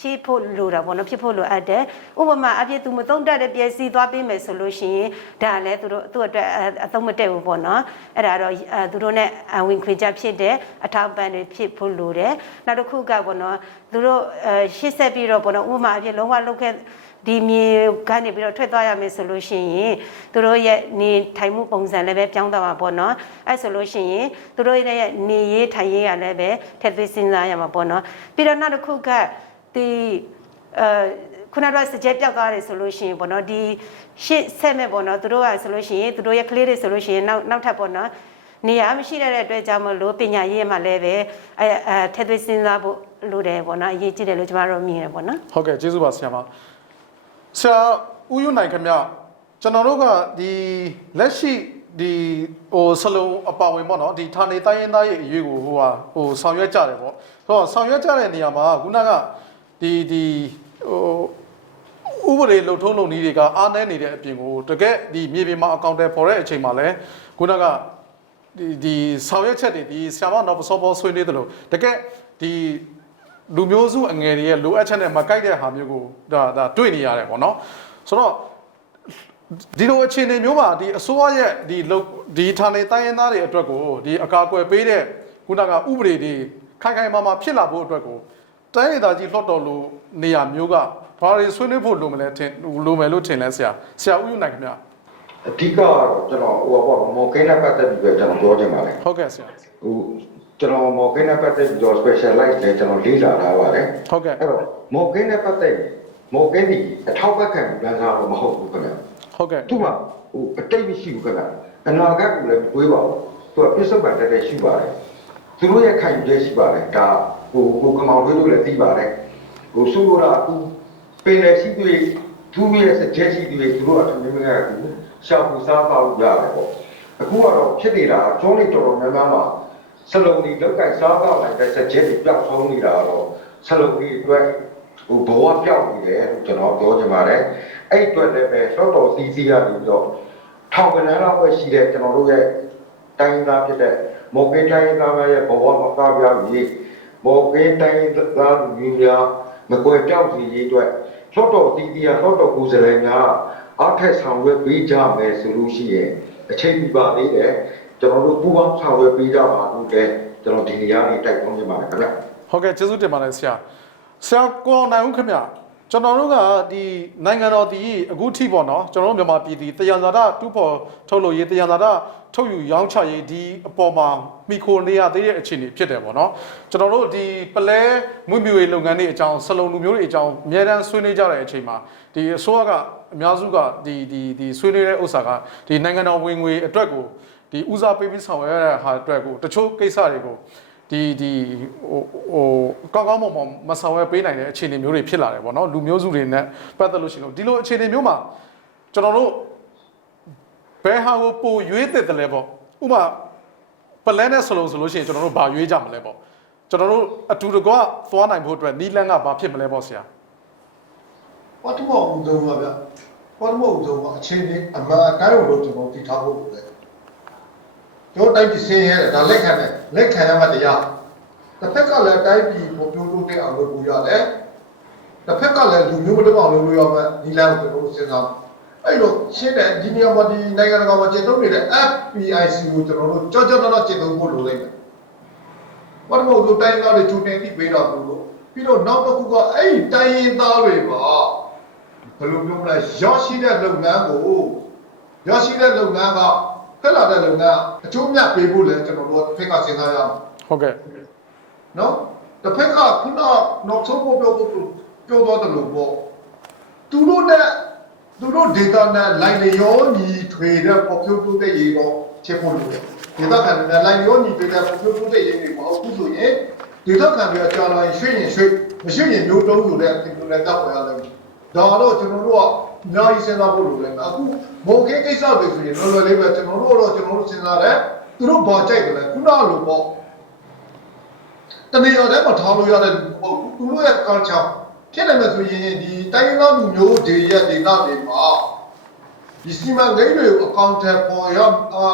ြစ်ဖို့လိုတာပေါ့နော်ဖြစ်ဖို့လိုအပ်တယ်ဥပမာအပြည့်သူမသုံးတတ်တဲ့ပစ္စည်းသွားပေးမယ်ဆိုလို့ရှိရင်ဒါလည်းသူ့အတွက်အသုံးမတည့်ဘူးပေါ့နော်အဲ့ဒါတော့သူတို့နဲ့ဝင်ခွေကြဖြစ်တဲ့အထောက်ပံ့တွေဖြစ်ဖို့လိုတယ်နောက်တစ်ခုကပေါ့နော်သူတို့ရှေ့ဆက်ပြီးတော့ပေါ့နော်ဥပမာအပြည့်လုံးဝလုပ်ခဲ့ဒီမြေကနေပြီးတော့ထွက်သွားရမယ်ဆိုလို့ရှိရင်သူတို့ရဲ့နေထိုင်မှုပုံစံလည်းပဲပြောင်းသွားမှာပေါ့နော်အဲဆိုလို့ရှိရင်သူတို့ရဲ့နေရေးထိုင်ရေးကလည်းပဲထည့်သွင်းစဉ်းစားရမှာပေါ့နော်ပြီးတော့နောက်တစ်ခုကဒီခုနကစကြက်ပြောက်သွားတယ်ဆိုလို့ရှိရင်ပေါ့နော်ဒီရှစ်ဆက်မဲ့ပေါ့နော်သူတို့ကဆိုလို့ရှိရင်သူတို့ရဲ့ကလေးတွေဆိုလို့ရှိရင်နောက်ထပ်ပေါ့နော်နေရာမရှိတဲ့အတွက်ကြောင့်မလို့ပညာရေးမှာလည်းပဲထည့်သွင်းစဉ်းစားဖို့လိုတယ်ပေါ့နော်အရေးကြီးတယ်လို့ကျွန်တော်တို့မြင်တယ်ပေါ့နော်ဟုတ်ကဲ့ကျေးဇူးပါဆရာမဆရာဦးယွနိုင်ခင်ဗျကျွန်တော်တို့ကဒီလက်ရှိဒီဆလုံးအပါဝင်ပေါ့နော်ဒီဌာနေတိုင်းရင်းသားရဲ့အရေးကိုဆောင်ရွက်ကြတယ်ပေါ့ဆိုတော့ဆောင်ရွက်ကြတဲ့နေရာမှာခုနကဒီဥပဒေလုံထုံးလုံနည်းတွေကအားနည်းနေတဲ့အပြင်ကိုတကယ်ဒီမြေပြင်မှာအကောင့်တွေပေါ်တဲ့အချိန်မှာလဲခုနကဒီဆောင်ရွက်ချက်တွေဒီဆရာမတော့စောပေါ်ဆွေးနွေးတယ်လို့တကယ်ဒီလူမျိုးစုအငယ်တွေရဲ့လိုအပ်ချက်နဲ့မကိုက်တဲ့ဟာမျိုးကိုဒါတွေ့နေရတယ်ပေါ့နော်ဆိုတော့ဒီလိုအခြေအနေမျိုးမှာဒီအစိုးရရဲ့ဒီဌာနေတိုင်းရင်းသားတွေအတွက်ကိုဒီအကာအကွယ်ပေးတဲ့ခုနကဥပဒေတွေခိုင်မာဖြစ်လာဖို့အတွက်ကိုတိုင်းဒေသကြီးလှော့တော်လိုနေရာမျိုးကဘာတွေဆွေးနွေးဖို့လိုမယ်လို့ထင်လဲဆရာဦးယူနိုင်ခင်ဗျအဓိကတော့ကျွန်တော်မော်ကိန်းနဲ့ပတ်သက်ပြီးပဲကျွန်တော်ပြောချင်ပါတယ်ဟုတ်ကဲ့ဆရာကျွန်တော်မော်ကိန်းနဲ့ပတ်သက်ပြီးတော့ specialize နဲ့ကျွန်တော်လေ့လာထားပါတယ်ဟုတ်ကဲ့အဲ့တော့မော်ကိန်းနဲ့ပတ်သက်မော်ကိန်းဒီအထောက်ပံ့ခံပြန်စားတော့မဟုတ်ဘူးခင်ဗျဟုတ်ကဲ့သူကအတိတ်မရှိဘူးခင်ဗျအနာဂတ်ကိုလည်းတွေးပါဦးသူကပြစ္ဆုတ်ပံတက်တဲ့ရှိပါတယ်သူတို့ရဲ့ခံယူချက်ရှိပါတယ်ဒါကမောင်တွေးလို့လည်းသိပါတယ်ဆိုလိုတာပင်လည်းရှိတွေ့သူရဲ့ suggestion တွေသူတို့အထူးမင်းကရှာဖွေစားပါလို့ရတယ်ပေါ့အခုကတော့ဖြစ်နေတာကျောင်းလေးတော်တော်များများမှာစလုံးဒီလောက်ကစားပါလိုက်တဲ့ suggestion တွေပြောက်ဆုံးနေတာတော့စလုံးဒီအတွက်ဘဝပြောက်နေတယ်ကျွန်တော်ပြောချင်ပါတယ်အဲ့အတွက်လည်းပဲစောတော်စီစီရပြီးတော့ထောင်ကနန်းလောက်ပဲရှိတဲ့ကျွန်တော်တို့ရဲ့တိုင်းသားဖြစ်တဲ့မော်ကင်းတိုင်းသားရဲ့ဘဝမကားပြားကြီးမော်ကင်းတိုင်းသားလူများမကွယ်ပြောက်စီရေးအတွက်စောတော်စီစီရစောတော်ကိုယ်စားလှယ်များအားထက်ဆောင်ရွက်ပေးကြမယ်ဆိုလို့ရှိရင်အချိန်ပြပါသေးတယ်ကျွန်တော်တို့ပူးပေါင်းဆောင်ရွက်ပေးကြပါလို့လည်းကျွန်တော်ဒီနေရာနေတိုက်တွန်းချင်ပါတယ်ခင်ဗျဟုတ်ကဲ့ကျေးဇူးတင်ပါတယ်ဆရာကိုနိုင်ဦးခင်ဗျကျွန်တော်တို့ကဒီနိုင်ငံတော်ဒီအခုထိပေါ့နော်ကျွန်တော်တို့မြန်မာပြည်ဒီတယံဇာတတူဖို့ထုတ်လို့ရေးတယံဇာတထုတ်ယူရောင်းချရေးဒီအပေါ်မှာမိခိုနေရသေးတဲ့အခြေအနေဖြစ်တယ်ပေါ့နော်ကျွန်တော်တို့ဒီပလဲမွေးမြူရေးလုပ်ငန်းတွေအကြောင်းစလုံလူမျိုးတွေအကြောင်းအများတန်းဆွေးနွေးကြတဲ့အချိန်မှာဒီအစိုးရကအများစုကဒီဆွေးနွေးတဲ့ဥစ္စာကဒီနိုင်ငံတော်ဝင်ငွေအတွက်ကိုဒီဦးစားပေးပြီးဆောင်ရွက်ရတဲ့ဟာအတွက်ကိုတချို့ကိစ္စတွေကိုဒီကောင်းကောင်းမမဆောင်ရွက်ပေးနိုင်တဲ့အခြေအနေမျိုးတွေဖြစ်လာတယ်ပေါ့နော်လူမျိုးစုတွေနဲ့ပတ်သက်လို့ရှိရင်ဒီလိုအခြေအနေမျိုးမှာကျွန်တော်တို့ ဘယ်ဟာကိုပိုရွေးသင့်တယ်လဲပေါ့ဥပမာပလဲနဲ့ဆိုလို့ရှိရင်ကျွန်တော်တို့ဘာရွေးကြမလဲပေါ့ကျွန်တော်တို့အတူတကွသွားနိုင်ဖို့အတွက်နီးလန်းကဘာဖြစ်မလဲပေါ့ဆရာ ပထမဦးဆုံးပါဗျပထမဦးဆုံးကအချိန်လေးအမှန်အတိုင်းကိုကျွန်တော်တည်ထားဖို့လေကျွန်တော်တိုင်းပြည်စင်းရဲဒါလက်ခံရမှတရားတစ်ဖက်ကလည်းတိုင်းပြည်ပုံပြိုးတိုးတဲ့အောင်လုပ်လို့ရတယ်တစ်ဖက်ကလည်းလူမျိုးမတုံအောင်လုပ်လို့ရမှဒီလမ်းကိုကျွန်တော်စဉ်းစားအဲ့တော့ရှင်းတဲ့ဒီနေရာမှာဒီနိုင်ငံတကာမှာကျင့်သုံးနေတဲ့ FPIC ကိုကျွန်တော်တို့ကြောတော့ကျင့်သုံးဖို့လိုလိမ့်မယ်ဘာလို့လဲတိုင်းသားတွေတူနေပြီးပေးတော့လို့ပြီးတော့နောက်တစ်ခုကအဲ့ဒီတိုင်းရင်းသားတွေပါဘယ်လိုပြောမလဲရရှိတဲ့လုပ်ငန်းကိုရရှိတဲ့လုပ်ငန်းကတက်လာတဲ့လုပ်ငန်းအကျိုးမြတ်ပေးဖို့လည်းကျွန်တော်တို့တစ်ဖက်ကစဉ်းစားရအောင်ဟုတ်ကဲ့နော်တစ်ဖက်ကခုနနောက်ဆုံးပြောတော့တယ်လို့ပေါ့သူတို့ data နဲ့ line ရောညီထွေတဲ့ပေါ်ပြတိုးတဲ့ရေတော့ချက်ဖို့လို့ဒေတာခံနဲ့ line ရောညီထွေတဲ့ပေါ်ပြတိုးတဲ့ရေတွေမဟုတ်ဘူးဆိုရင်ဒေတာခံပြီးကြာလာရင်ရွှေ့ရင်မရှိရင်မျိုးတုံးဆိုတဲ့အပြင်လည်းတောက်ပေါ်ရတယ်ဒါတော့ကျွန်တော်တို့ကအများကြီးစဉ်းစားဖို့လိုတယ်အခုမိုးကိစ္စတွေဆိုရင်လောလောလေးပဲကျွန်တော်တို့စဉ်းစားတယ်သူတို့ဘာကြိုက်တယ်လဲခုနလိုပေါ့တနေ့ရောလည်းမထားလို့ရတဲ့ပေါ့သူတို့ရဲ့ culture ဖြစ်တယ်လို့ဆိုရင်ဒီတိုင်းသားလူမျိုးတွေရဲ့ဒေတာတွေမှာဒီစီမံကိန်းတွေကိုအကောင့်ထဲပေါ်ရ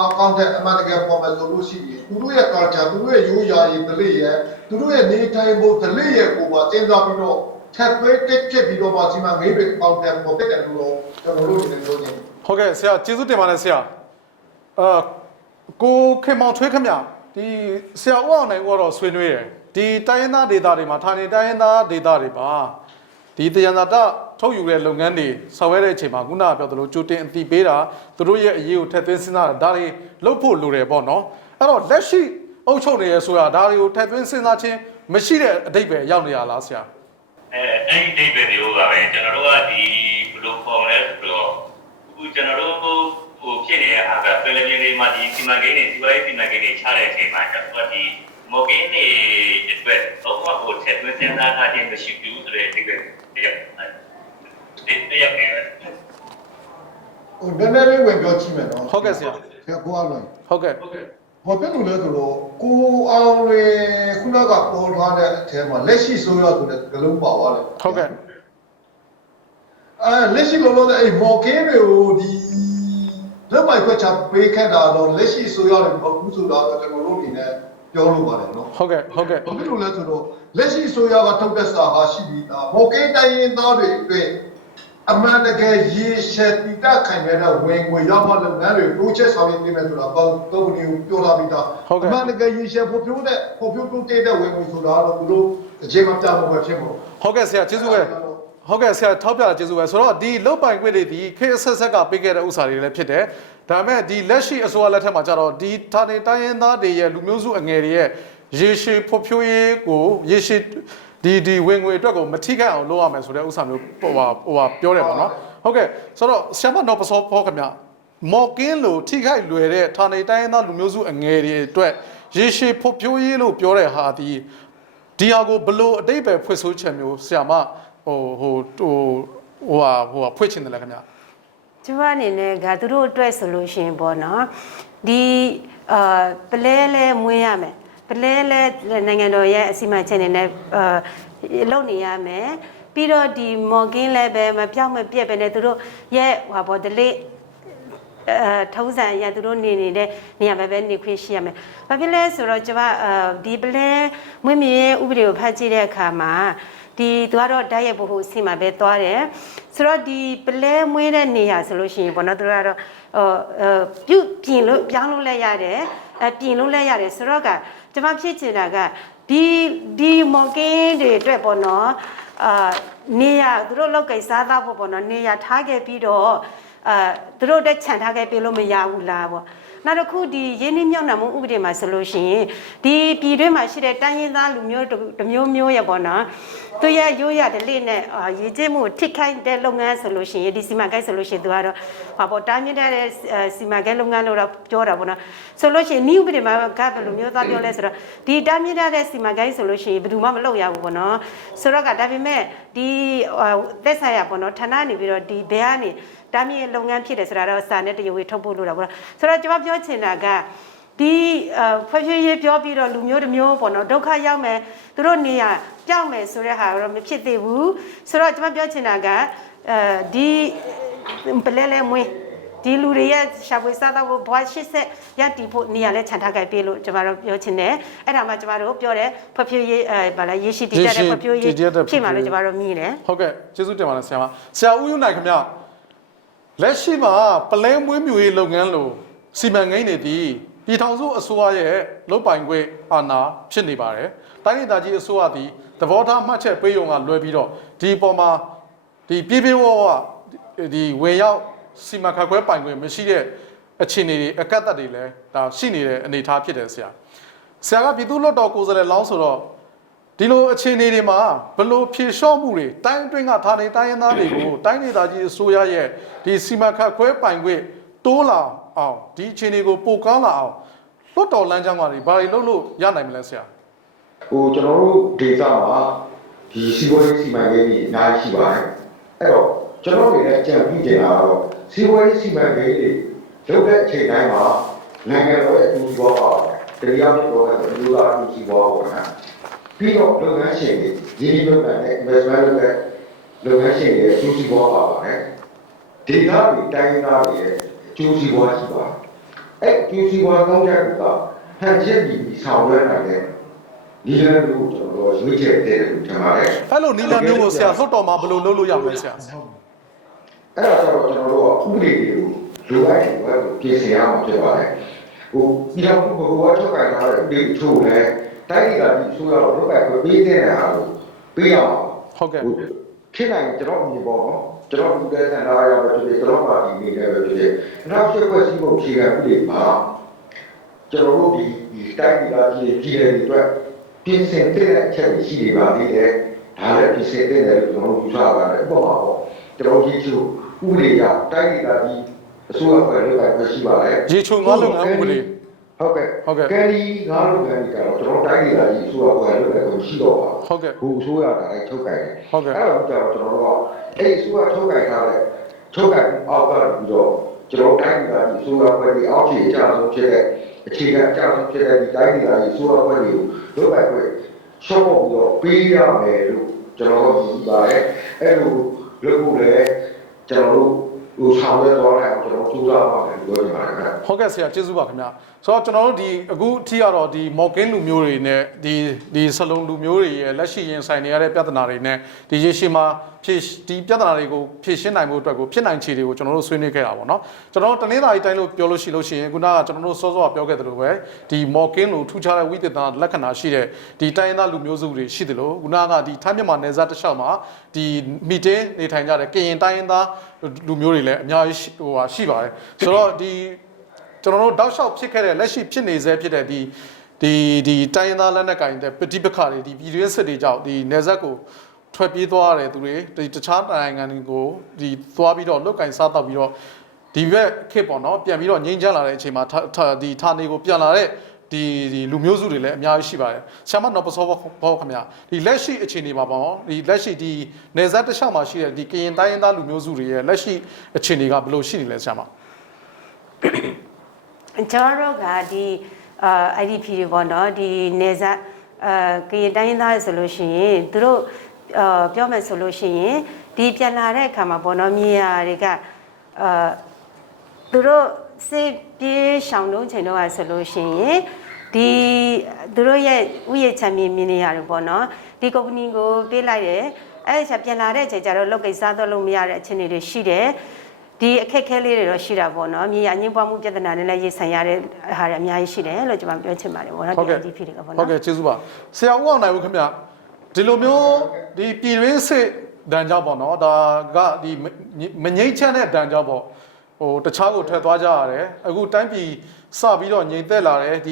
အကောင့်ထဲအမှန်တကယ်ပေါ်မယ်ဆိုလို့ရှိရင်သူတို့ရဲ့ culture သူတို့ရဲ့ရိုးရာရေးဒလိရဲ့သူတို့ရဲ့နေထိုင်ဖို့ဒလိရဲ့ကိုပါစဉ်းစားပြီးတော့ထပ်သွေးတက်ဖြစ်ပြီးတော့မှစီမံကိန်းတွေအကောင့်ထဲပေါ်တက်တယ်လို့ကျွန်တော်တို့ဒီလိုပြောနေဟုတ်ကဲ့ဆရာကျေးဇူးတင်ပါတယ်ဆရာကိုခင်မောင်ထွေးခမဒီဆရာဦးအောင်နိုင်ဦးတော့ဆွေးနွေးတယ်ဒီတိုင်းရင်းသားဒေသတွေမှာဌာနေတိုင်းရင်းသားဒေသတွေပါဒီတရားနာတထုတ်ယူတဲ့လုပ်ငန်းတွေဆောင်ရွက်တဲ့အချိန်မှာခုနကပြောသလိုကြိုတင်အသိပေးတာသူတို့ရဲ့အရေးကိုထည့်သွင်းစဉ်းစားတာဒါတွေလုပ်ဖို့လိုတယ်ပေါ့နော်အဲ့တော့လက်ရှိအုပ်ချုပ်နေရဆိုတာဒါတွေကိုထည့်သွင်းစဉ်းစားခြင်းမရှိတဲ့အဓိပ္ပာယ်ရောက်နေရလားဆရာအဲ့ဒီအဓိပ္ပာယ်တွေကပဲကျွန်တော်တို့ကဒီဘယ်လိုပေါ်လဲဆိုတော့အခုကျွန်တော်တို့ဟိုဖြစ်နေတဲ့အားကပယ်လင်းလေးမှာဒီစီမံကိန်းတွေစီမံကိန်းတွေချတဲ့အချိန်မှာကျွန်တော်ဒီမော်ဂင်းတွေအတွက်တော့ဟိုထည့်သွင်းစဉ်းစားထားခြင်းမရှိဘူးဆိုတဲ့အဓိပ္ပာယ်တရားတရားပဲဟိုနည်းနည်းလေးဝင်ပြောကြည့်မယ်နော်ဟုတ်ကဲ့ဆရာကိုအောင်လွန်ဟုတ်ကဲ့ဘာဖြစ်လို့လဲဆိုတော့ကိုအောင်လွင်ခုနကပေါ်ထားတဲ့အထဲမှာလက်ရှိဆိုရဆိုတဲ့ဂလုံးပါသွားတယ်ဟုတ်ကဲ့လက်ရှိလို့အဲ့မော်ကင်းတွေကိုဒီလက်မိုက်ခွက်ချပေးခဲ့တာတော့လက်ရှိဆိုရတယ်မဟုတ်ဘူးဆိုတော့ကျွန်တော်တို့အနေနဲ့ပြောလို့ပါတယ်နော်ဟုတ်ကဲ့ဘာဖြစ်လို့လဲဆိုတော့လက်ရှိဆိုရကထုတ်တဲ့စာဟာရှိပြီးသားမော်ကင်းတိုင်းရင်းသားတွေအတွက်အမှန်တကယ်ရေရှည်တည်တတ်ခိုင်မြဲတဲ့ဝင်ငွေရပါလုပ်ငန်းတွေ project ဆောင်ရွက်ပေးမယ်ဆိုတာကောင်းကောင်းကိုပြောထားပြီးသားအမှန်တကယ်ရေရှည်ဖို့တိုးတဲ့ဝင်ငွေဆိုတာတော့သူတို့အခြေမပြဖို့ပဲဖြစ်မှာဟုတ်ကဲ့ဆရာကျေးဇူးပဲဟုတ်ကဲ့ဆရာထောက်ပြတာကျေးဇူးပဲဆိုတော့ဒီလုတ်ပိုင်ခွင့်တွေဒီခေတ်ဆက်ဆက်ကပေးခဲ့တဲ့ဥစ္စာတွေလည်းဖြစ်တယ်ဒါပေမဲ့ဒီလက်ရှိအစိုးရလက်ထက်မှာကျတော့ဒီဌာနေတိုင်းရင်းသားတွေရဲ့လူမျိုးစုအငယ်တွေရဲ့ရေရှည်ဖွံ့ဖြိုးရေးကိုရေရှည်ဒီဝင်ငွေအတွက်ကိုမထိခိုက်အောင်လုပ်ရမယ်ဆိုတဲ့ဥစ္စာမျိုးဟိုပြောတယ်ပေါ့နော်ဟုတ်ကဲ့ဆိုတော့ဆရာမတော့ပစောဖောခင်ဗျမော်ကင်းလို့ထိခိုက်လွယ်တဲ့ဌာနေတိုင်းရင်းသားလူမျိုးစုအငယ်တွေအတွက်ရေရှည်ဖွံ့ဖြိုးရေးလို့ပြောတဲ့ဟာဒီဟာကိုဘလို့အတိတ်ပဲဖွင့်ဆိုချက်မျိုးဆရာမဟိုဖွင့်ချင်တယ်လားခင်ဗျကျမအနေနဲ့ကသူတို့အတွက်ဆိုလို့ရှိရင်ပေါ့နော်ဒီပလဲလဲမွေးရမယ်ပလဲလဲနိုင်ငံတော်ရဲ့အစီအမံချက်နေနဲ့လုပ်နေရမယ်ပြီးတော့ဒီမော်ကင်းလည်းပဲမပြောင်းမပြက်ပဲနဲ့သူတို့ရဲ့ဟာပေါ့ဒလေးထုံးစံအရသူတို့နေတဲ့နေရာပဲနေခွင့်ရှိရမယ်ဘာဖြစ်လဲဆိုတော့ကျမဒီပလဲမွေးမြူဥပဒေကိုဖတ်ကြည့်တဲ့အခါမှာဒီသူကတော့ဓာတ်ရိုက်ဖို့အစီအမံပဲသွားတယ်ဆိုတော့ဒီပလဲမွေးတဲ့နေရာဆိုလို့ရှိရင်ပေါ့နော်သူကတော့ပြင်လို့ပြောင်းလို့လည်းရတယ်ပြင်လို့လည်းရတယ်ဆိုတော့ကကျမဖြစ်ချင်တာကဒီမော်ကင်းတွေအတွက်ပေါ့နော်နေရသူတို့လောက်ကင်စားသားဖို့ပေါ့နော်နေရထားခဲ့ပြီးတော့သူတို့တက်ခြံထားခဲ့ပြီလို့မရဘူးလားပေါ့နောက်တစ်ခုဒီရင်းနှီးမြှုပ်နှံမှုဥပဒေမှာဆိုလို့ရှိရင်ဒီပြည်တွင်းမှာရှိတဲ့တိုင်းရင်းသားလူမျိုးတစ်မျိုးရပေါ့နော်သူရဲ့ရိုးရဒလိနဲ့ရည်ကျင်းမှုထိခိုက်တဲ့လုပ်ငန်းဆိုလို့ရှိရင်ဒီစီမံကိန်းဆိုလို့ရှိရင်သူကတော့ဟာပေါ့တားမြစ်တဲ့စီမံကိန်းလုပ်ငန်းလို့တော့ပြောတာပေါ့နော်ဆိုလို့ရှိရင်ဥပဒေမှာကဘယ်လိုမျိုးသားပြောလဲဆိုတော့ဒီတားမြစ်တဲ့စီမံကိန်းဆိုလို့ရှိရင်ဘယ်သူမှမလုပ်ရဘူးပေါ့နော်ဆိုတော့ကဒါပေမဲ့ဒီသက်ဆိုင်ရာပေါ့နော်ဌာနနေပြီးတော့ဒီဘဲကနေ တားမြစ်လုပ်ငန်းဖြစ်တယ်ဆိုတာတော့စာနဲ့တရားဝင်ထုတ်ဖို့လိုတာပေါ့နော်ဆိုတော့ကျွန်မပြောချင်တာကဒီဖွံ့ဖြိုးရေးပြောပြီးတော့လူမျိုးတစ်မျိုးပေါ့နော်ဒုက္ခရောက်မယ်သူတို့နေရကြောက်မယ်ဆိုတဲ့ဟာတော့မဖြစ်သေးဘူးဆိုတော့ကျွန်မပြောချင်တာကဒီပလဲလဲမွေးဒီလူတွေရဲ့ရှာဖွေစားတော့ဘွား80ရက်တီဖို့နေရာလဲခြံထားကြပေးလို့ကျွန်တော်တို့ပြောချင်တယ်အဲ့ဒါမှကျွန်တော်တို့ပြောတယ်ဖွံ့ဖြိုးရေးဗာလားရေရှိတည်တဲ့ဖွံ့ဖြိုးရေးဖြစ်မှာလို့ကျွန်တော်တို့မြင်တယ်ဟုတ်ကဲ့ကျေးဇူးတင်ပါတယ်ဆရာမဆရာဦးယူနိုင်ခင်ဗျလက်ရှိမှာပလဲမွေးမြူရေးလုပ်ငန်းလို့စီမံကိန်းတွေဒီပြည်ထောင်စုအစိုးရရဲ့လုပ်ပိုင်ခွင့်အာဏာဖြစ်နေပါတယ်တိုင်းဒေသကြီးအစိုးရသည်သဘောထားမှတ်ချက်ပေးရုံကလွယ်ပြီးတော့ဒီအပေါ်မှာဒီပြည်ပြည်ဝဝဒီဝေရောက်စီမံခန့်ခွဲပိုင်ခွင့်မရှိတဲ့အခြေအနေတွေအကန့်အသတ်တွေလည်းဒါရှိနေတဲ့အနေအထားဖြစ်တယ်ဆရာကပြည်သူ့လွှတ်တော်ကိုယ်စားလှယ်လောင်းဆိုတော့ဒီလိုအခြေအနေတွေမှာဘလို့ဖြေလျှော့မှုတွေတိုင်းအတွင်းကဌာနေတိုင်းရင်းသားတွေကိုတိုင်းဒေသကြီးအစိုးရရဲ့ဒီစီမံခန့်ခွဲပိုင်ခွင့်တိုးလာအောင်ဒီအခြေအနေကိုပိုကောင်းလာအောင်လွှတ်တော်လမ်းကြောင်းကနေဘာတွေလုပ်လို့ရနိုင်မလဲဆရာကျွန်တော်တို့ဒေသမှာဒီစီးပွားရေးစီမံကိန်းတွေအများကြီးရှိပါတယ်အဲ့တော့ကျွန်တော်တွေလည်းကြံပြီးကြတာတော့စီးပွားရေးစီမံကိန်းတွေလုပ်တဲ့အချိန်တိုင်းမှာနိုင်ငံတော်ရဲ့အတူတူပါတရားမျှတတဲ့လူသားအတူတူပါပေါ့နော်ပြီးတော့လုပ်ငန်းရှင်တွေရင်းနှီးမြှုပ်နှံတဲ့ investment လုပ်တဲ့လုပ်ငန်းရှင်တွေအတူတူပါပါတယ်ဒေသတွေတိုင်းသားတွေရဲ့အကျိုးစီးပွားရှိပါတယ်အဲ့အကျိုးစီးပွားကောင်းတဲ့ကဟန်ချက်ပြီးဆောင်ရွက်နိုင်တဲ့ဒီလိုမျိုးကျွန်တော်ရွေးချယ်တဲ့လို့ထင်ပါတယ်အဲ့လိုနီလာမျိုးကိုဆရာလွှတ်တော်မှာဘယ်လိုလုပ်လို့ရမလဲဆရာအဲ့ဒါဆိုတော့ကျွန်တော်တို့ကဥပဒေတွေကိုလိုအပ်တယ်ဘယ်လိုပြင်ဆင်ရမှာဖြစ်ပါတယ်ဒီတော့ဘုရားထုတ်ကြတာဥပဒေချို့လဲတိုင်းဒေသကြီးဆိုတော့လုပ်ရပေးတဲ့ဟာကိုပေးရအောင်ဟုတ်ကဲ့ဖြစ်နိုင်ကျွန်တော်မြင်ပေါ့နော်ကျွန်တော်ဒီကစံထားရတော့ဒီကျွန်တော်ပါဒီနေတယ်ပဲဖြစ်တယ်နောက်ဆက်ွက်စီးဖို့အခြေခံဥပဒေမှာကျွန်တော်တို့ဒီတိုင်းဒေသကြီးပြည်နယ်တွေအတွက်ပြင်ဆင်တဲ့အချက်ရှိနေပါသေးတယ်ဒါလည်းပြင်ဆင်တဲ့တယ်ကျွန်တော်တို့ယူဆပါတယ်ပေါ့ပါပေါ့ကျွန်တော်ကြီးချို့ဥပဒေရတိုင်းဒေသကြီးအစိုးရဖွဲ့လုပ်ရရှိပါတယ်ရေချိုငါးလုပ်ငန်းဥပဒေဟုတ်ကဲ့ကဲဒီငါးလုပ်ငန်းတွေကတော့ကျွန်တော်တိုင်းဒေသကြီးအစိုးရဖွဲ့လုပ်ရရှိတော့ပါဟုတ်ကဲ့ဟိုအစိုးရကလည်းထုတ်ကြတယ်ဟုတ်ကဲ့အဲ့တော့ကျွန်တော်တို့ကအဲ့အစိုးရထုတ်ကြထားတဲ့ထုတ်ကြအောက်ကပြီးတော့ကျွန်တော်တိုင်းဒေသကြီးအစိုးရဖွဲ့ပြီးအောက်ခြေအကြဆုံးဖြစ်တဲ့အခြေခံအကြဆုံးဖြစ်တဲ့ဒီတိုင်းဒေသကြီးအစိုးရဖွဲ့တွေကိုလုပ်ရခွင့်ရှော့ဖို့ပြီးတော့ပေးရမယ်လို့ကျွန်တော်တို့ပြောပါတယ်အဲ့လိုလုပ်ဖို့လည်းကျွန်တော်တို့ဟိုဆောင်ရွက်သွားတယ်ကျွန်တော်စူးစမ်းပါမယ်ပြောချင်ပါတယ်ခင်ဗျဟုတ်ကဲ့ဆရာကျေးဇူးပါခင်ဗျဆိုတော့ကျွန်တော်တို့ဒီအခုအထိကတော့ဒီမော်ကင်းလူမျိုးတွေနဲ့ဒီဆလုံလူမျိုးတွေရဲ့လက်ရှိရင်ဆိုင်နေရတဲ့ပြဿနာတွေနဲ့ဒီရေရှည်မှာဒီပြဿနာတွေကိုဖြေရှင်းနိုင်မှုအတွက်ကိုဖြစ်နိုင်ခြေတွေကိုကျွန်တော်တို့ဆွေးနွေးခဲ့တာပေါ့နော်ကျွန်တော်တို့တနင်္သာရီတိုင်းလို့ပြောလို့ရှိရင်ခုနကကျွန်တော်တို့စောစောကပြောခဲ့သလိုပဲဒီမော်ကင်းလိုထူးခြားတဲ့ဝိသေသလက္ခဏာရှိတဲ့ဒီတိုင်းရင်းသားလူမျိုးစုတွေရှိတယ်လို့ခုနကဒီထိုင်းမြန်မာနယ်စပ်တစ်လျှောက်မှာဒီမီတင်းနေထိုင်ကြတဲ့ကရင်တိုင်းရင်းသားလူမျိုးတွေလည်းအများကြီးရှိပါတယ်ဆိုတော့ဒီကျွန်တော်တို့တောက်လျှောက်ဖြစ်ခဲ့တဲ့လက်ရှိဖြစ်နေစေဖြစ်တဲ့ဒီတိုင်းရင်းသားလက်နက်ကင်တဲ့ပဋိပက္ခတွေဒီပြည်တွင်းစစ်တွေကြောင့်ဒီနယ်စပ်ကိုထွက်ပြေးသွားရတယ်သူတွေဒီတခြားနိုင်ငံတွေကိုဒီသွားပြီးတော့လုတ်ကင်စားတော့ပြီးတော့ဒီဘက်ခေတ်ပေါ့နော်ပြန်ပြီးတော့ငြိမ်းချမ်းလာတဲ့အချိန်မှာဒီဌာနေကိုပြန်လာတဲ့ဒီလူမျိုးစုတွေလည်းအများကြီးရှိပါတယ်ဆရာမနော်ပစောဘောခင်ဗျာဒီလက်ရှိအခြေအနေမှာပေါ့ဒီလက်ရှိဒီနယ်စပ်တစ်လျှောက်မှာရှိတဲ့ဒီကရင်တိုင်းရင်းသားလူမျိုးစုတွေရဲ့လက်ရှိအခြေအနေကဘယ်လိုရှိနေလဲဆရာမကျွန်တော်ကဒီ IDP တွေပေါ့နော်ဒီနေစားကရင်တိုင်းရင်းသားဆိုလို့ရှိရင်သူတို့ပြောမယ်ဆိုလို့ရှိရင်ဒီပြန်လာတဲ့အခါမှာပေါ့နော်မြေယာတွေကသူတို့စစ်ပြေးရှောင်လုံးချိန်တော့ဆိုလို့ရှိရင်ဒီသူတို့ရဲ့ဥယျာဉ်ချမ်းမြေမြင်နေရတယ်ပေါ့နော်ဒီကုမ္ပဏီကိုပေးလိုက်တယ်အဲ့ဒါပြန်လာတဲ့အချိန်ကျတော့လုပ်ကိစ္စတော့လုပ်မရတဲ့အခြေအနေတွေရှိတယ်ဒီအခက်ခဲလေးတွေတော့ရှိတာပေါ့နော်မြေယာညှိပွားမှုပြဿနာနဲ့လည်းရေးဆိုင်ရတဲ့ဟာတွေအများကြီးရှိတယ်လို့ကျွန်မပြောချင်ပါတယ်ပေါ့နော်ဒီဖြစ်တွေကပေါ့နော်ဟုတ်ကဲ့ကျေးဇူးပါဆရာဦးအောင်နိုင်ဦးခင်ဗျဒီလိုမျိုးဒီပြည်တွင်းစစ်ဒဏ်ကြောင့်ပေါ့နော်ဒါကဒီမငြိမ့်ချမ်းတဲ့ဒဏ်ကြောင့်ပေါ့ဟိုတခြားကိုထွက်သွားကြရတယ်အခုတိုင်းပြည်စပြီးတော့ငြိမ်သက်လာတယ်ဒီ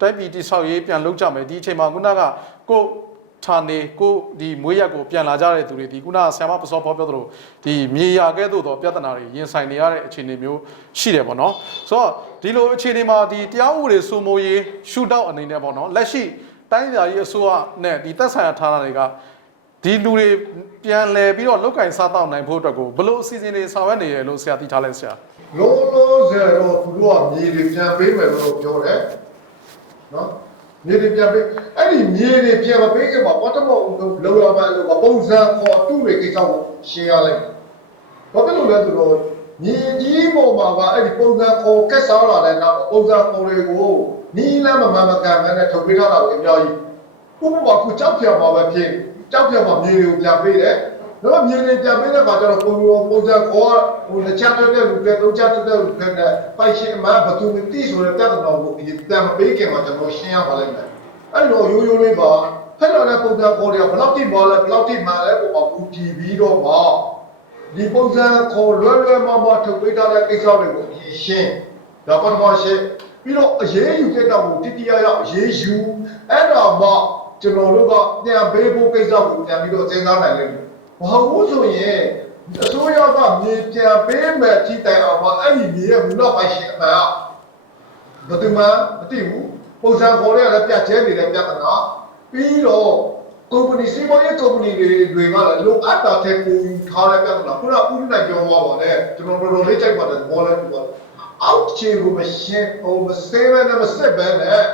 တိုင်းပြည်တိဆောက်ရေးပြန်လုပ်ကြမယ်ဒီအချိန်မှာခုနကကိုဌာနေကိုဒီမွေးရက်ကိုပြန်လာကြတဲ့သူတွေဒီခုနဆရာမပစောဖောပြောသလိုဒီမြေယာကဲ့သို့သောပြဿနာတွေရင်ဆိုင်နေရတဲ့အခြေအနေမျိုးရှိတယ်ပေါ့နော်ဆိုတော့ဒီလိုအခြေအနေမှာဒီတရားဥပဒေစိုးမိုးရေးရှုထောင့်အနေနဲ့ပေါ့နော်လက်ရှိတိုင်းဒေသကြီးအစိုးရနဲ့ဒီသက်ဆိုင်ရာဌာနတွေက ဒီလူတွေပြန်လဲပြီးတော့လောက်ကင်စားတော့နိုင်ဖို့အတွက်ကိုဘလို့အစီအစဉ်တွေဆောင်ရွက်နေရလို့ဆရာသိထားလဲဆရာ လုံးလုံးဆယ်တော့သူတို့ကမြေတွေပြန်ပေးမယ်လို့ပြောတယ်နော်မြေတွေပြန်ပေးအဲ့ဒီမြေတွေပြန်မပေးခင်မှာဘာတမောလောရမလို့ပုံစံခေါ်တူတွေကိစ္စကိုရှင်းရလိုက်ဘာဖြစ်လို့လဲဆိုတော့မြေကြီးပေါ်မှာကအဲ့ဒီပုံစံခေါ်ကက်စားလာတဲ့နောက်ပုံစံခေါ်တွေကိုနီးလမ်းမမှန်မကန်နဲ့ထုတ်ပေးထားတာကိုအများကြီးဥပမာခုကြောက်ပြမှာပဲဖြစ်ကြောက်ပြမှာမြေတွေကိုပြန်ပေးတယ်တော့မြေတွေပြန်ပေးတဲ့အခါကျတော့ပုံစံခေါ်ဟိုလက်ချတက်တဲ့လူတွေတော့ချတက်တဲ့လူတွေနဲ့ပိုက်ရှင်မှာဘသူမသိဆိုတဲ့ပြဿနာကိုပြန်မပေးခင်မှာကျွန်တော်ရှင်းရပါလိမ့်မယ်အဲ့တော့ရိုးရိုးလေးပါဖက်တော်တဲ့ပုံစံခေါ်တွေကဘယ်လောက်တိပေါ်လဲဘယ်လောက်တိမှန်လဲပုံမှာဘူးတီးပြီးတော့မှဒီပုံစံခေါ်လွယ်လွယ်မမထုတ်ပေးထားတဲ့ကိစ္စတွေကိုရှင်းဒါပထမရှိပြီးတော့အရေးယူတဲ့တောင်ကိုတိတိယယအရေးယူအဲ့တော့မှကျွန်တော်တို့ကပြန်ပေးဖို့ကိစ္စကိုပြန်ပြီးတော့စဉ်းစားနိုင်လိမ့်မယ်မဟုတ်ဘူးဆိုရင်အစိုးရကမြေပြန်ပေးမယ်ထိတိုင်အောင်မှအဲ့ဒီမြေရဲ့မူလပိုင်ရှင်အမှန်ကဘယ်သူမှမသိဘူးပုံစံခေါ်ရတဲ့ပြတ်ကျဲနေတဲ့ပြဿနာပြီးတော့ကုမ္ပဏီစီးပွားရေးကုမ္ပဏီတွေကလည်းလိုအပ်တာတဲ့ပုံထားတဲ့ပြဿနာခုနကဦးနိုင်ပြောသွားပါတယ်ကျွန်တော်တို့လေးချိန်ပါတယ်ဘောလည်းပြောအောက်ခြေကိုမရှင်းအောင်မစေးပဲနဲ့မစစ်ပဲနဲ့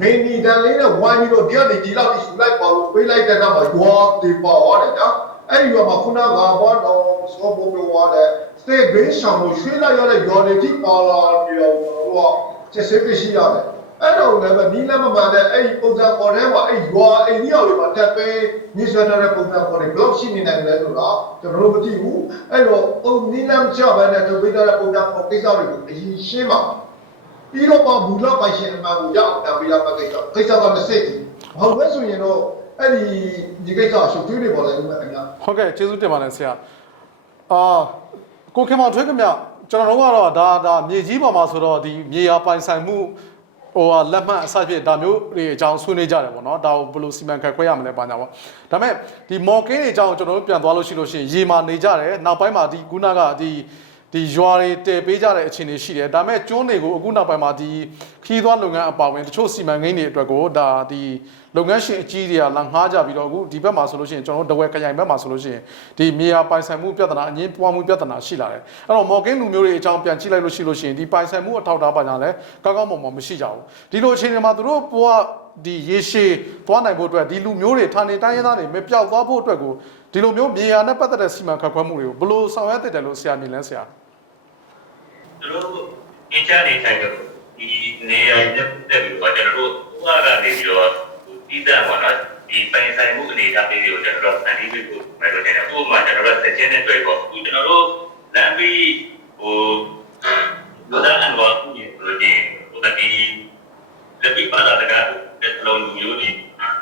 မင်းဒီတန်လေးနဲ့ဝိုင်းပြီးတော့ဒီကနေဒီလောက်ဒီဆူလိုက်ပါလို့ပေးလိုက်တဲ့နောက်မှာရောဒီပါသွားတယ်နော်အဲ့ဒီရောမှာခုနကဘောတော့စောဖို့ပြောတယ်စတေးဘေးဆောင်လို့ရွှေ့လိုက်ရတဲ့ရောတွေဒီပါလာပြီးတော့ဟိုကစစ်စစ်ပြရှိရတယ်အဲ့တော့လည်းပဲဒီလက်မမှန်တဲ့အဲ့ဒီပုံစံပေါ်ထဲမှာအဲ့ရွာအိမ်ကြီးအောင်လေးမှာတက်ပေးညှိဆွဲတဲ့ပုံစံပေါ်တွေဘလောက်ရှိနေနိုင်လဲဆိုတော့ကျွန်တော်တို့မသိဘူးအဲ့တော့ပုံဒီလမ်းချပဲနဲ့သူပေးတဲ့ပုံစံပေါ်ကိစ္စတွေကိုအရင်ရှင်းပါပြီးတော့ပါဘူးလောက်ပိုင်ရှင်အမှန်ကိုရောက်တာပြီးတော့ကိစ္စကမစစ်ဘူးဘာလို့လဲဆိုရင်တော့အဲ့ဒီကိစ္စရှုပ်ထွေးနေပေါ်လဲဦးမယ်ခင်ဗျာဟုတ်ကဲ့ကျေးဇူးတင်ပါတယ်ဆရာကိုခင်မောင်ထွေးခင်ဗျကျွန်တော်တို့ကတော့ဒါမြေကြီးပေါ်မှာဆိုတော့ဒီမြေယာပိုင်ဆိုင်မှုဟိုလက်မှတ်အစဖြစ်ဒါမျိုးတွေအကြောင်းဆွေးနွေးကြတယ်ပေါ့နော်ဒါကိုဘယ်လိုစီမံခန့်ခွဲရမလဲပါညာပေါ့ဒါပေမဲ့ဒီမော်ကင်းတွေအကြောင်းကျွန်တော်တို့ပြန်သွားလို့ရှိလို့ရှိရင်ရေမာနေကြတယ်နောက်ပိုင်းမှာဒီခုနကဒီရွာတွေတည်ပေးကြတဲ့အခြေအနေရှိတယ်ဒါပေမဲ့ကျွန်းတွေကိုအခုနောက်ပိုင်းမှာဒီခီးသွားလုပ်ငန်းအပါဝင်တချို့စီမံကိန်းတွေအတွက်ကိုဒါဒီလုပ်ငန်းရှင်အကြီးတွေကလာငှားကြပြီးတော့အခုဒီဘက်မှာဆိုလို့ရှိရင်ကျွန်တော်တို့တဝဲခရိုင်ဘက်မှာဆိုလို့ရှိရင်ဒီမြေယာပိုင်ဆိုင်မှုပြဿနာအငင်းပွားမှုပြဿနာရှိလာတယ်အဲ့တော့မော်ကင်းလူမျိုးတွေအကြောင်းပြန်ကြည့်လိုက်လို့ရှိလို့ရှိရင်ဒီပိုင်ဆိုင်မှုအထောက်အထားပါညာလဲကောင်းကောင်းမွန်မွန်မရှိကြဘူးဒီလိုအခြေအနေမှာသူတို့ဘဝဒီရေရှည်သွားနိုင်ဖို့အတွက်ဒီလူမျိုးတွေဌာနေတိုင်းရင်းသားတွေမပြောက်သွားဖို့အတွက်ကိုဒီလိုမျိုးမြေယာနဲ့ပတ်သက်တဲ့စီမံခန့်ခွဲမှုတွေကိုဘယ်လိုဆောင်ရွက်သင့်တယ်လို့ဆရာမြင်လဲဆရာသူတို့အင်ချာနေထိုင်တော့ဒီနေရာနဲ့တက်ပြီးတော့ကျွန်တော်တို့ဘဝကနေပြီးတော့ဒီတန်ပါတော့ဒီပိုင်ဆိုင်မှုအနေအထားလေးတွေကိုကျွန်တော်တို့အန်တီးကိုမဲ့လို့တယ်ဥပမာကျွန်တော်တို့စက်ချင်းနဲ့တွေ့ပေါ့ကျွန်တော်တို့လမ်းပြီးဟိုလောကအန်ဝါကိုဒီဟိုဒီလက်ပြီးပါလာတဲ့ကလုံးမျိုးဒီ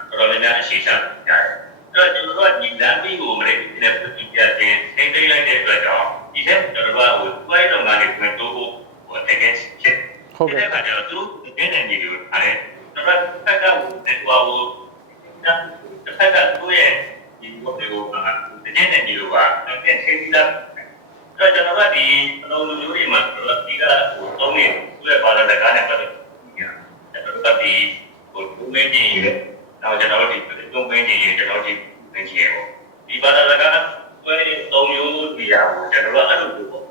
တော်တော်များအရှိချရတယ်အဲ့တော့ကျွန်တော်တို့ဒီလမ်းပြီးကိုမလေးနဲ့ပြည်ပြတဲ့ထိန်းသိမ်းလိုက်တဲ့အတွက်ကြောင့်ဒီထက်ကျွန်တော်တို့ကဟိုတွဲတော်မှာနေပြန်တိုးဖို့ဟိုတကယ်ချက်ဟုတ်ကဲ့အဲ့ဒါကြောင့်သူဒီနေ့နေလို့အဲ့တော့ဖက်ကဟိုတက်သွားဟိုဖက်ကသူ့ရဲ့ဒီဘက်ကိုဒီနေ့နေလို့ပါအဲ့ဒီထိန်းသိမ်းတော့ကျွန်တော်ကဒီအလုံးမျိုးတွေမှာဒီကဟိုသုံးနေသူ့ရဲ့ပါလာတဲ့ကားနဲ့ပတ်သက်ကျွန်တော်ကဒီဟိုဘုံမင်းကြီးရဲ့နောက်ကျွန်တော်တို့ဒီဘုံမင်းကြီးရဲ့ကျွန်တော်ဒီမင်းကြီးရဲ့ဒီပါလာတဲ့ကားတွဲသုံးမျိုးဒီရာကိုကျွန်တော်တို့အဲ့လိုပေါ့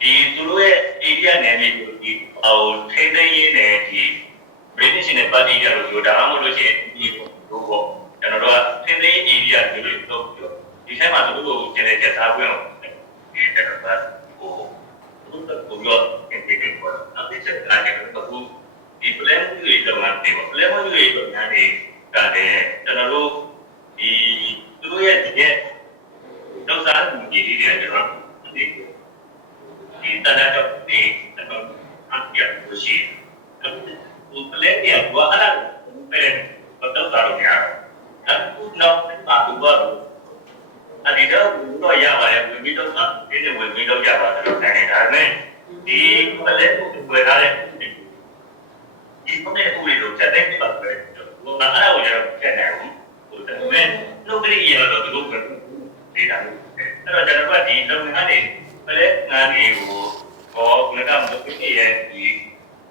ဒီသူတို့ရဲ့ area နယ်မြေကိုဒီဟိုထိန်းသိမ်းရေးနဲ့ဒီ British နဲ့ Party ကြလို့ဒါမှမဟုတ်လို့ရှိရင်ဒီတို့ပေါ့ကျွန်တော်တို့ကထိန်းသိမ်း area တွေလို့ပြောဒီထဲမှာသူတို့ကိုကျန်တဲ့ချက်စားခွင့်ဒီကျွန်တော်ကဟိုသူတို့ကိုပြောဒီပေါ့နောက်တစ်ချက်လာတယ်အခုဒီ plan တွေတော့မှတယ်ပေါ့ plan တွေတော့များနေတယ်ကျွန်တော်တို့ဒီသူတို့ရဲ့ဒီတော့စားမှုကြီးတွေကျွန်တော်ဒီတနက်တော့ဒီကျွန်တော်အပြတ်လို့ရှိတယ်ဒီ plan တွေကတော့အဲ့ဒါပဲတော့စားလို့ရတယ်အခုနောက်ပါတော့အဲ့ဒီတော့ရပါတယ်ဝင်ပြီးတော့ဒီနေ့ဝင်ပြီးတော့ရပါတယ်လို့နိုင်တယ်ဒါပေမဲ့ဒီ plan ကိုဝယ်ထားတဲ့ဒီပုံနဲ့ဦးလေးတို့ချက်တဲ့ပြပါပဲဟိုနားရအောင်ချက်နေဘူးဟိုဒါပေမဲ့နှုတ်ကလေးရတော့သူတို့ကဒီတာအဲ့တော့ကျွန်တော်ကဒီလုပ်ငန်းတွေပလဲငန်းတွေကိုဟောငါကမလုပ်ဖြစ်ရဲ့ဒီ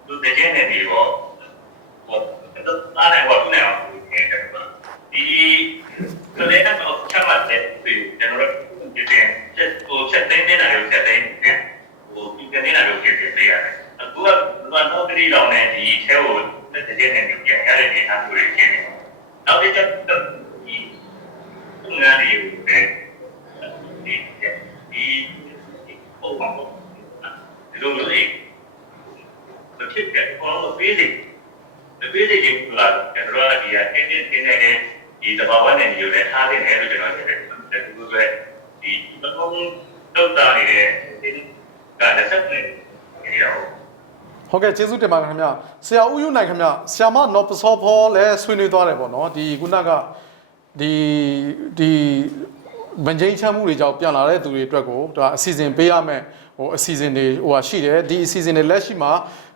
သူတကယ်နဲ့ဒီပေါ့ဟောတော့အားနဲ့ဟောသူနဲ့အောင်ဒီကလေးက ငန်းတွေကိုဒီပုံပေါ်ဒီလိုမျိုးလေးတစ်ဖြစ်တဲ့ဘောလုံးပေးစီပေးစီကြီးကကျွန်တော်တို့ဒီတင်းနေတဲ့ဒီတဘာဝနဲ့ညိုတဲ့ထားတဲ့နေလို့ကျွန်တော်ထင်တယ်ဒီလိုပဲဒီဘုံတော့တာနေတဲ့ကလည်းဆက်နေကြရအောင်ဟုတ်ကဲ့ကျေးဇူးတင်ပါတယ်ခင်ဗျာဆရာဦးယူနိုင်ခင်ဗျာဆရာမနော်ပစောဖောလည်းဆွေးနွေးသွားတယ်ပေါ့နော်ဒီခုနကဒီဗန်ဂျိန်းချမ်းမှုတွေကြောင့်ပြန်လာတဲ့သူတွေအတွက်ကိုဒါအစီအစဉ်ပေးရမယ်အစီအစဉ်တွေရှိတယ်ဒီအစီအစဉ်တွေလက်ရှိမှာ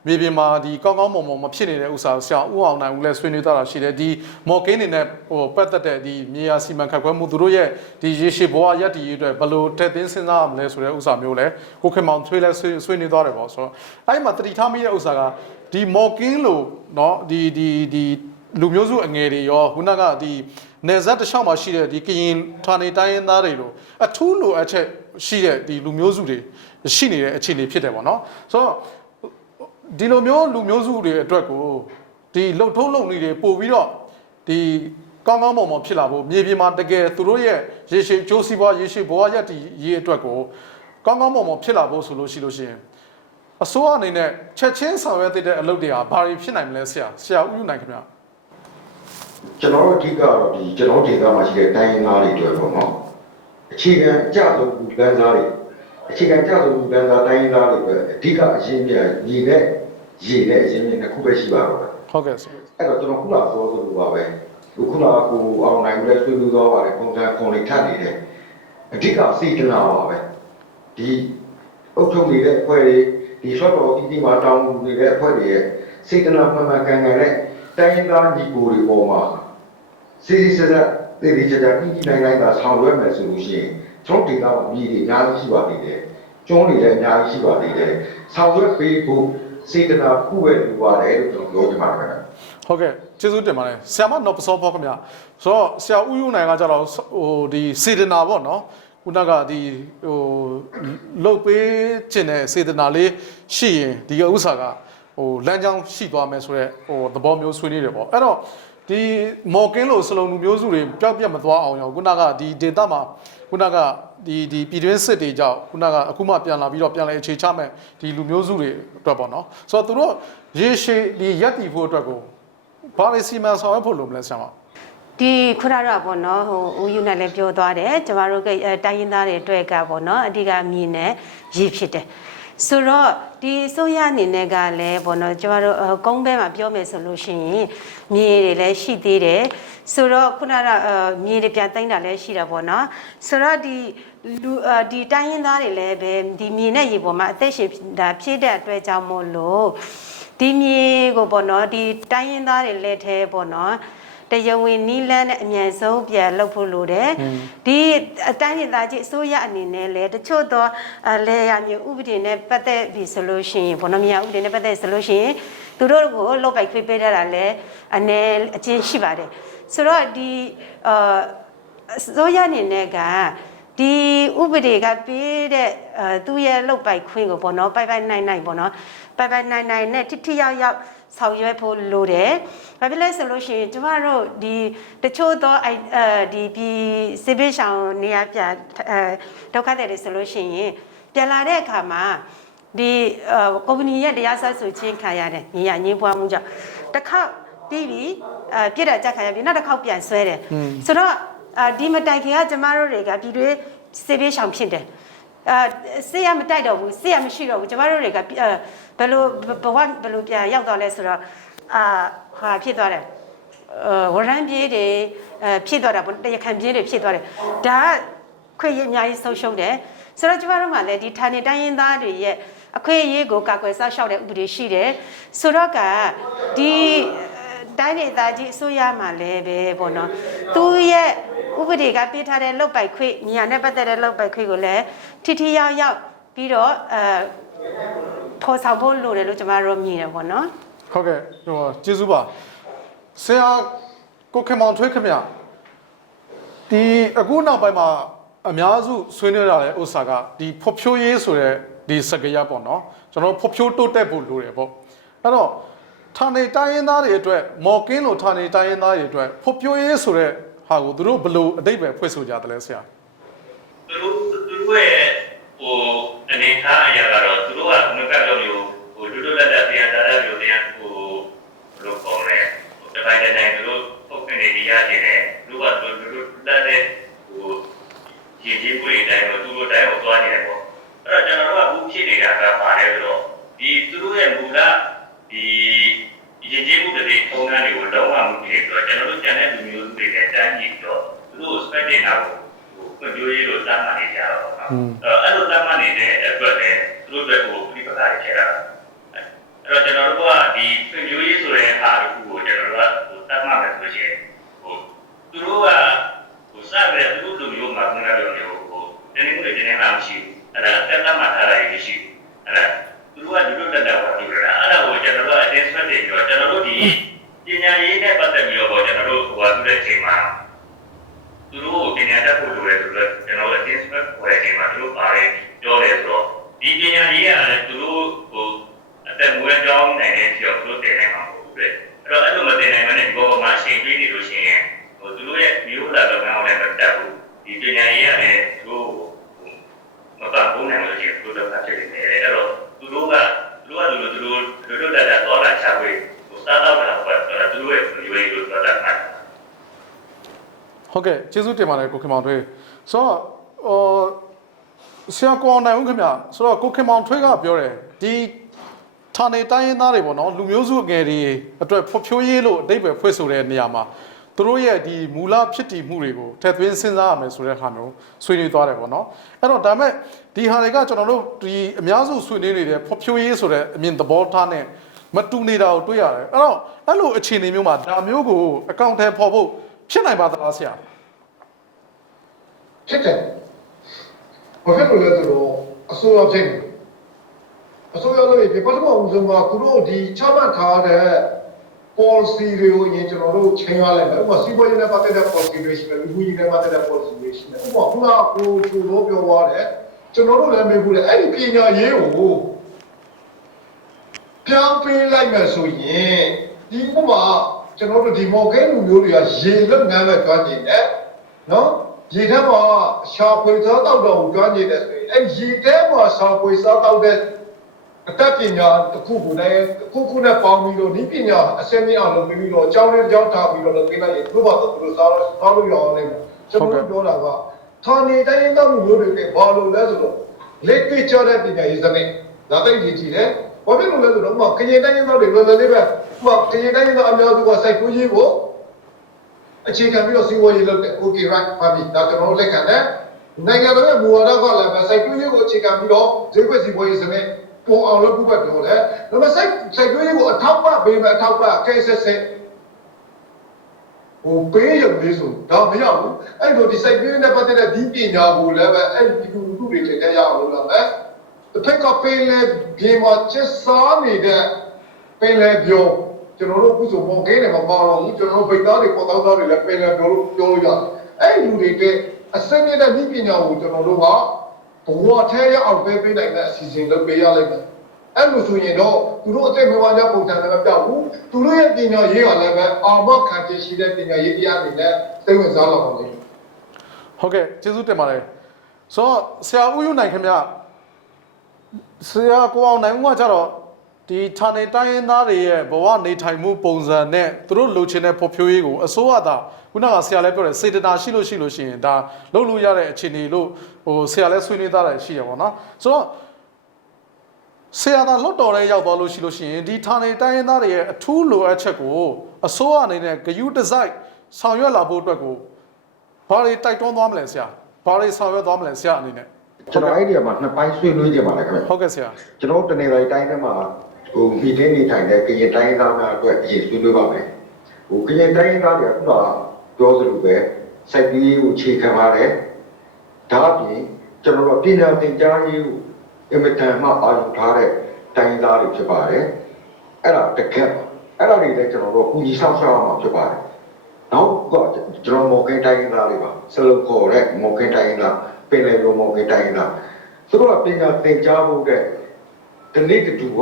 မြေပြင်မှာဒီကောင်းကောင်းမွန်မွန်မဖြစ်နေတဲ့ဥစ္စာဆရာဦးအောင်နိုင်ဦးလည်းဆွေးနွေးသွားတာရှိတယ်ဒီမော်ကင်းနေနဲ့ပတ်သက်တဲ့ဒီမြေယာစီမံခန့်ခွဲမှုသူတို့ရဲ့ဒီရေရှည်ဘဝရပ်တည်ရေးအတွက်ဘယ်လိုထည့်သွင်းစဉ်းစားရမလဲဆိုတဲ့ဥစ္စာမျိုးလဲကိုခင်မောင်ထွေးလည်းဆွေးနွေးသွားတယ်ပေါ့ဆိုတော့အဲ့မှာတတိထားမိတဲ့ဥစ္စာကဒီမော်ကင်းလို့เนาะဒီလူမျိုးစုအငယ်တွေရောခုနကဒီနေဇက်တစ်လျှောက်မှာရှိတဲ့ဒီကရင်ဌာနေတိုင်းရင်းသားတွေလို့အထူးလိုအပ်ချက်ရှိတဲ့ဒီလူမျိုးစုတွေရှိနေတဲ့အခြေအနေဖြစ်တယ်ပေါ့နော်ဆိုတော့ဒီလိုမျိုးလူမျိုးစုတွေအတွက်ကိုဒီလှုပ်ထုံးလုပ်နေတွေပို့ပြီးတော့ဒီကောင်းကောင်းမွန်မွန်ဖြစ်လာဖို့မြေပြင်မှာတကယ်သူတို့ရဲ့ရေရှည်ကျိုးစီးပွားရေရှည်ဘဝရက်တည်ရေးအတွက်ကိုကောင်းကောင်းမွန်မွန်ဖြစ်လာဖို့ဆိုလို့ရှိရင်အစိုးရအနေနဲ့ချက်ချင်းဆောင်ရွက်တဲ့အလုပ်တွေဟာဘာတွေဖြစ်နိုင်မလဲဆရာဦးယူနိုင်ခင်ဗျာကျွန်တော်တို့အဓိကတော့ဒီကျွန်တော်ဒေသမှာရှိတဲ့တိုင်းရင်းသားတွေတွေ့ပေါ့နော်အခြေခံအကျဆုံးလူကန်းစားတွေအခြေခံအကျဆုံးလူကန်းစားတိုင်းရင်းသားတွေပဲအဓိကအရင်းမြစ်ညီနဲ့ရေနဲ့အရင်းမြစ်တစ်ခုပဲရှိပါတော့တယ်ဟုတ်ကဲ့ဆရာအဲ့တော့ကျွန်တော်ခုနကပြောသလိုပါပဲခုနကကိုအောင်နိုင်လည်းဆွေးနွေးသွားပါတယ်ပုံစံခွန်လေးထပ်နေတယ်အဓိကစေတနာပါပဲဒီအုပ်ချုပ်နေတဲ့အဖွဲ့တွေဒီဆွတ်တော်ဒီမှာတောင်းနေတဲ့အဖွဲ့တွေရဲ့စေတနာမှန်မှန်ကန်ကန်နဲ့တိုင်းရင်းသားညီကိုတွေပေါ်မှာစီစီဆက်ဆက်တည်တည်ကြကြပြည်နိုင်တာဆောင်ရွက်မယ်ဆိုလို့ရှိရင်ကျွန်တော်ဒီကပြည်တွေအများကြီးရှိပါသေးတယ်ကျွန်းတွေလည်းအများကြီးရှိပါသေးတယ်ဆောင်ရွက်ပေးဖို့စေတနာခုပဲလိုပါတယ်လို့ကျွန်တော်ပြောချင်ပါတယ်ဟုတ်ကဲ့ကျေးဇူးတင်ပါတယ်ဆရာမနော်ပစောဖောခင်ဗျာဆိုတော့ဆရာဦးယူနိုင်ကကြတော့ဒီစေတနာပေါ့နော်ခုနကဒီလုတ်ပေးခြင်းနဲ့စေတနာလေးရှိရင်ဒီဥစ္စာကလမ်းကြောင်းရှိသွားမယ်ဆိုတော့သဘောမျိုးဆွေးနွေးတယ်ပေါ့အဲ့တော့ဒီမော်ကင်းလို့စလုံးလူမျိုးစုတွေပျောက်ပြတ်မသွားအောင်ရောခုနကဒီဒေတာမှာခုနကဒီပြည်တွင်းစစ်တွေကြောင့်ခုနကအခုမှပြန်လာပြီးတော့ပြန်လဲအခြေချမဲ့ဒီလူမျိုးစုတွေအတွက်ပေါ့နော်ဆိုတော့သူတို့ရေရှည်ဒီရက်တည်ဖို့အတွက်ကိုဘာလို့စီမံဆောင်ရွက်ဖို့လိုမလဲဆရာမဒီခုနကတော့ပေါ့နော်ဦးယူနိုင်လည်းပြောသွားတယ်ကျမတို့ကတိုင်းရင်းသားတွေအတွက်ကပေါ့နော်အဓိကမြင်နဲ့ရည်ဖြစ်တယ်ဆိုတော့ဒီဆိုရအနေနဲ့ကလည်းပေါ့နော်ကျမတို့ကုန်းဘဲမှာပြောမယ်ဆိုလို့ရှိရင်မြေတွေလည်းရှိသေးတယ်ဆိုတော့ခုနကမြေတွေပြန်သိမ်းတာလည်းရှိတာပေါ့နော်ဆိုတော့ဒီတိုင်းရင်းသားတွေလည်းပဲဒီမြေနဲ့ရေပေါ်မှာအသက်ရှင်တာဖြည့်တဲ့အတွက်ကြောင့်မို့လို့ဒီမြေကိုပေါ့နော်ဒီတိုင်းရင်းသားတွေလက်ထဲပေါ့နော်တရားဝင်နီးလန်းနဲ့အမြန်ဆုံးပြန်လုပ်ဖို့လိုတယ်ဒီအတိုင်းဒေသကြီးအစိုးရအနေနဲ့လည်းတချို့သောလေယာမျိုးဥပဒေနဲ့ပတ်သက်ပြီးဆိုလို့ရှိရင်ဘောနမယာဥပဒေနဲ့ပတ်သက်ဆိုလို့ရှိရင်သူတို့ကိုလုတ်ပိုက်ခွေးပေးထားတာလည်းအချင်းရှိပါတယ်ဆိုတော့ဒီအစိုးရအနေနဲ့ကဒီဥပဒေကပေးတဲ့သူရဲ့လုတ်ပိုက်ခွင့်ကိုပေါ့နော်ပိုက်နိုင်ပေါ့နော်ပိုက်နိုင်နဲ့ထိရောက်ဆောင်ရွက်ဖို့လိုတယ်။ဘာဖြစ်လဲဆိုလို့ရှိရင်ကျမတို့ဒီတချို့သောဒီပြည်စစ်ဘေးရှောင်နေရာပြဒုက္ခသည်တွေဆိုလို့ရှိရင်ပြန်လာတဲ့အခါမှာဒီကုမ္ပဏီရဲ့တရားစွဲဆိုခြင်းခံရတယ်။ညီရညင်းပွားမှုကြောင့်တစ်ခေါက်ပြီးပြီပြစ်ဒဏ်ကြခံရပြီနောက်တစ်ခေါက်ပြန်ဆွဲတယ်။ဆိုတော့ဒီမတိုင်ခင်ကကျမတို့တွေကပြည်တွင်းစစ်ဘေးရှောင်ဖြစ်တယ်။ဆေးရမတိုက်တော့ဘူးဆေးရမရှိတော့ဘူးကျမတို့တွေကဘယ်လိုပြန်ရောက်သွားလဲဆိုတော့ဟာဖြစ်သွားတယ်ဝရမ်းပြေးတွေဖြစ်သွားတာပေါ့တရားခံပြေးတွေဖြစ်သွားတယ်ဒါကခွင့်ရအများကြီးဆုံးရှုံးတယ်ဆိုတော့ကျမတို့ကလည်းဒီဌာနေတိုင်းရင်းသားတွေရဲ့အခွင့်အရေးကိုကာကွယ်စောင့်ရှောက်တဲ့ဥပဒေရှိတယ်ဆိုတော့ကဒီတိုင်းဒေသကြီးအစိုးရမှာလည်းပဲပေါ့နော်သူရဲ့ဥပဒေကပေးထားတဲ့လုပ်ပိုက်ခွင့်ညာနဲ့ပတ်သက်တဲ့လုပ်ပိုက်ခွင့်ကိုလည်းထိရောက်ပြီးတော့ဖော်ဆောင်ဖို့လိုတယ်လို့ကျွန်တော်တို့မြင်တယ်ပေါ့နော်ဟုတ်ကဲ့ကျေးဇူးပါဆရာကိုခင်မောင်ထွေးခင်ဗျဒီအခုနောက်ပိုင်းမှာအများစုဆွေးနွေးရတဲ့ဥစ္စာကဒီဖွဖြိုးရေးဆိုတဲ့ဒီစကားရပေါ့နော်ကျွန်တော်ဖွဖြိုးတိုးတက်ဖို့လိုတယ်ပေါ့အဲ့တော့ ဌာနေတိုင်းရင်းသားတွေအတွက်မော်ကင်းလိုဌာနေတိုင်းရင်းသားတွေအတွက်ဖွံ့ဖြိုးရေးဆိုတဲ့ဟာကိုသူတို့ဘယ်လိုအတိတ်ပဲဖွင့်ဆိုကြတယ်လဲဆရာသူတို့ရဲ့အနေထားအရာကတော့သူတို့ကငကကြောင့်မျိုးလူတို့လက်လက်ပြန်တာလည်းမျိုးပြန်လို့ပေါ်တယ်တပိုင်းတိုင်းသူတို့ပုတ်ကနေရရတယ်လူကသူတို့လက်တဲ့ရည်ကြီးပွေတိုင်းတော့သူတို့တိုင်းကိုသွားနေတယ်ပေါ့အဲ့တော့ကျွန်တော်တို့ကဘူးဖြစ်နေတာကပါတယ်ဆိုတော့ဒီသူတို့ရဲ့မူလဒီရည်ကြီးမှုတွေပုံစံတွေကိုလုံးဝမကြည့်တော့ကျွန်တော်တို့ကျန်တဲ့လူမျိုးတွေနဲ့တန်းကြည့်တော့သူတို့ spec နေတာကိုပြောရလို့တမ်းမှနေကြတော့အဲ့လိုတမ်းမှနေတဲ့အတွက်လည်းသူတို့တွေကိုပြပလာခဲ့တာအဲ့တော့ကျွန်တော်တို့ကဒီပြောရေးဆိုတဲ့အားကိုကျွန်တော်တို့ကတမ်းမှပဲဆိုရှင်သူတို့ကစတဲ့သူတို့လူမျိုးမှာခဏပြောနေတင်းနေတယ်တင်းလာမရှိအဲ့ဒါတက်တမှထားရည်ရှိအဲ့ဒါသူတို့ကလူတို့တက်တာပါပြောတာအဲ့ဒါကိုကျွန်တော်တို့အတင်းဆွတ်တယ်ပြောကျွန်တော်တို့ဒီပညာရေးနဲ့ပတ်သက်ပြီးတော့ကျွန်တော်တို့ဟိုဟာသူတဲ့ချိန်မှာသူတို့ပညာတတ်ဖို့လိုတယ်ဆိုတော့ကျွန်တော်အတင်းဆွတ်ပေါ်တဲ့ချိန်မှာသူတို့ပါတယ်ပြောတယ်ဆိုတော့ဒီပညာရေးကလည်းသူတို့အသက်မွေးကြောင်းနိုင်တဲ့ပြောသူတို့တင်နိုင်မှာမဟုတ်ဘူးလေအဲ့တော့အဲ့လိုမတင်နိုင်မနဲ့ဒီဘောမှာရှင်းပြနေလို့ရှိရင်သူတို့ရဲ့မျိုးလာတော့အောင်လည်းမတတ်ဘူးဒီပညာရေးကလည်းသူတို့မပတ်ဘူးနိုင်လို့ရှိရင်သူတို့ကဖြစ်နေတယ်အဲ့တော့သူတို့တက်တာတော့လာချဝေးစားတော့တာပဲသူတို့ရဲ့ရွေးလို့တော့တာဟုတ်ကဲ့ကျေးဇူးတင်ပါတယ်ကိုခင်မောင်ထွေးဆိုတော့ဆရာကောနိုင်ဦးခင်ဗျဆိုတော့ကိုခင်မောင်ထွေးကပြောတယ်ဒီဌာနေတိုင်းရင်းသားတွေပေါ့နော်လူမျိုးစုငယ်တွေအတွက်ဖွံ့ဖြိုးရေးလို့အတိတ်ပဲဖွင့်ဆိုတဲ့နေရာမှာသူတို့ရဲ့ဒီမူလဖြစ်တည်မှုတွေကိုထည့်သွင်းစဉ်းစားရမယ်ဆိုတဲ့ဟာမျိုးဆွေးနွေးသွားတယ်ပေါ့နော်အဲ့တော့ဒါမဲ့ဒီဟာတွေကကျွန်တော်တို့ဒီအများစုဆွေးနွေးနေတဲ့ဖွံ့ဖြိုးရေးဆိုတဲ့အမြင်သဘောထားနဲ့မတူနေတာကိုတွေ့ရတယ်အဲ့တော့အဲ့လိုအခြေအနေမျိုးမှာဒါမျိုးကိုအကောင့်ထဲပေါ်ဖို့ဖြစ်နိုင်ပါသလားဆရာဖြစ်တယ်ဘာဖြစ်လို့လဲဆိုတော့အစိုးရဖြစ်အစိုးရလည်းဒီပထမဦးဆုံးကသူတို့ဒီချမှတ်ထားတဲ့ policy တွေကိုအရင်ကျွန်တော်တို့ချိန်ရလိုက်မယ်ဥပမာစီးပွားရေးနဲ့ပတ်သက်တဲ့ policy တွေရှိတယ်လူကြီးနဲ့ပတ်သက်တဲ့ policy တွေရှိတယ်ဥပမာခုနကကိုချိုးလို့ပြောသွားတယ်ကျွန်တော်တို့လည်းမေးဘူးလေအဲ့ဒီပညာရေးကိုပြောင်းပေးလိုက်မယ်ဆိုရင်ဒီဥပမာကျွန်တော်တို့ဒီမော်ကဲလူမျိုးတွေကရေလုပ်ငန်းပဲကျွမ်းကျင်တယ်နော်ရေထဲမှာရှာဖွေစားတောက်တော့ကျွမ်းကျင်တယ်ဆိုရင်အဲ့ရေထဲမှာရှာဖွေစားတောက်တဲ့အတတ်ပညာတစ်ခုကိုလည်းခုနဲ့ပေါင်းပြီးတော့ဒီပညာအစင်းမြအောင်လုပ်ပြီးတော့အကြောင်းလေးကြောင်းထားပြီးတော့လုပ်ပေးလိုက်ရင်ဘုရားတော်သူတို့စားလို့ရအောင်လေကျွန်တော်ပြောတာကဌာနေတိုင်းတောက်လူမျိုးတွေကဘာလို့လဲဆိုတော့လက်တွေ့ကျတဲ့ပညာရေးစနစ်ဒါသိကြည့်တယ်ဘာဖြစ်လို့လဲဆိုတော့ကရင်တိုင်းတောက်တွေလွယ်လွယ်လေးပဲဟိုကရင်တိုင်းတောက်အများစုကစိုက်ပျိုးရေးကိုအခြေခံပြီးတော့စီးပွားရေးလုပ်တယ် okay right ပါပြီဒါကျွန်တော်လက်ခံတယ်နိုင်ငံတော်ရဲ့မူဝါဒကလည်းပဲစိုက်ပျိုးရေးကိုအခြေခံပြီးတော့ဈေးကွက်စီးပွားရေးစနစ်ပေါ်အောင်လုပ်ဖို့ပဲပြောတယ်။ဒါပေမဲ့စိုက်ပျိုးရေးကိုအထောက်ပံ့ပေးမယ်အထောက်ပံ့ကဲဆက်ဆက်ပေးရုံလေးဆိုတော့မရဘူး။အဲ့လိုဒီစိုက်ပျိုးရေးနဲ့ပတ်သက်တဲ့ဒီပညာကိုလည်းပဲအဲ့ဒီလူတွေထည့်ရအောင်လုပ်မယ်။တစ်ဖက်ကပေးလေဒီမှာချက်စားနေတဲ့ပေးလေပြောကျွန်တော်တို့အခုဆိုမော်ကဲနေမှာပါတော့ဘူးကျွန်တော်တို့ဗိတ်သားတွေပေါ်သားတွေလည်းပေးလေပြောလို့ရတယ်။အဲ့လူတွေကအစင်းနေတဲ့ဒီပညာကိုကျွန်တော်တို့ကဘဝထဲရအောင်ပေးနိုင်တဲ့အစီအစဉ်လုပ်ပေးရလိုက်မယ်အဲ့လိုဆိုရင်တော့သူတို့အသက်မွေးဝမ်းကြောင်းပုံစံနဲ့မပြောက်ဘူးသူတို့ရဲ့ပညာရေးကလည်းပဲအာမခံချက်ရှိတဲ့ပညာရေးတရားတွေနဲ့သိဝင်စားလာပါလိမ့်မယ်ဟုတ်ကဲ့ကျေးဇူးတင်ပါတယ်ဆိုတော့ဆရာဦးယူနိုင်ခင်ဗျဆရာကိုအောင်နိုင်ဦးကကြတော့ဒီဌာနေတိုင်းရင်းသားတွေရဲ့ဘဝနေထိုင်မှုပုံစံနဲ့သူတို့လိုချင်တဲ့ဖွံ့ဖြိုးရေးကိုအစိုးရသာခုနကဆရာလည်းပြောတယ်စေတနာရှိလို့ရှိရင်ဒါလုပ်လို့ရတဲ့အခြေအနေလို့ဆရာလည်းဆွေးနွေးသားတယ်ရှိရပါတော့ဆိုတော့ဆရာသာလွတ်တော်လေးရောက်သွားလို့ရှိရင်ဒီဌာနေတိုင်းရင်းသားတွေရဲ့အထူးလိုအပ်ချက်ကိုအစိုးရအနေနဲ့ဂရုတစိုက်ဆောင်ရွက်လာဖို့အတွက်ကိုဘာတွေတိုက်တွန်းသွားမလဲဆရာဘာတွေဆောင်ရွက်သွားမလဲဆရာအနေနဲ့ကျွန်တော်အဲ့ဒီမှာနှစ်ပိုင်းဆွေးနွေးကြပါလားခင်ဗျဟုတ်ကဲ့ဆရာကျွန်တော်တနေတိုင်းတိုင်းထဲမှာမီတင်းနေထိုင်တဲ့ကရင်တိုင်းသားများအတွက်အရေးဆွေးနွေးပါမယ်ကရင်တိုင်းသားတွေကခုနပြောသလိုပဲစိုက်ပြီးကိုခြေခံပါတယ်ဒါအပြင်ကျွန်တော်တို့ပညာသင်ကြားရေးကိုအမတန်မှအာရုံထားတဲ့တိုင်းသားတွေဖြစ်ပါတယ်အဲ့ဒါတကယ်အဲ့ဒါတွေလည်းကျွန်တော်တို့ကူညီဆောင်ရှောက်အောင်ဖြစ်ပါတယ်နောက်ကကျွန်တော်မော်ကင်တိုင်းသားတွေပါစလုံးခေါ်တဲ့မော်ကင်တိုင်းသားပင်လယ်မော်ကင်တိုင်းသားသူတို့ကပညာသင်ကြားဖို့တဲ့ဒီနေ့တူက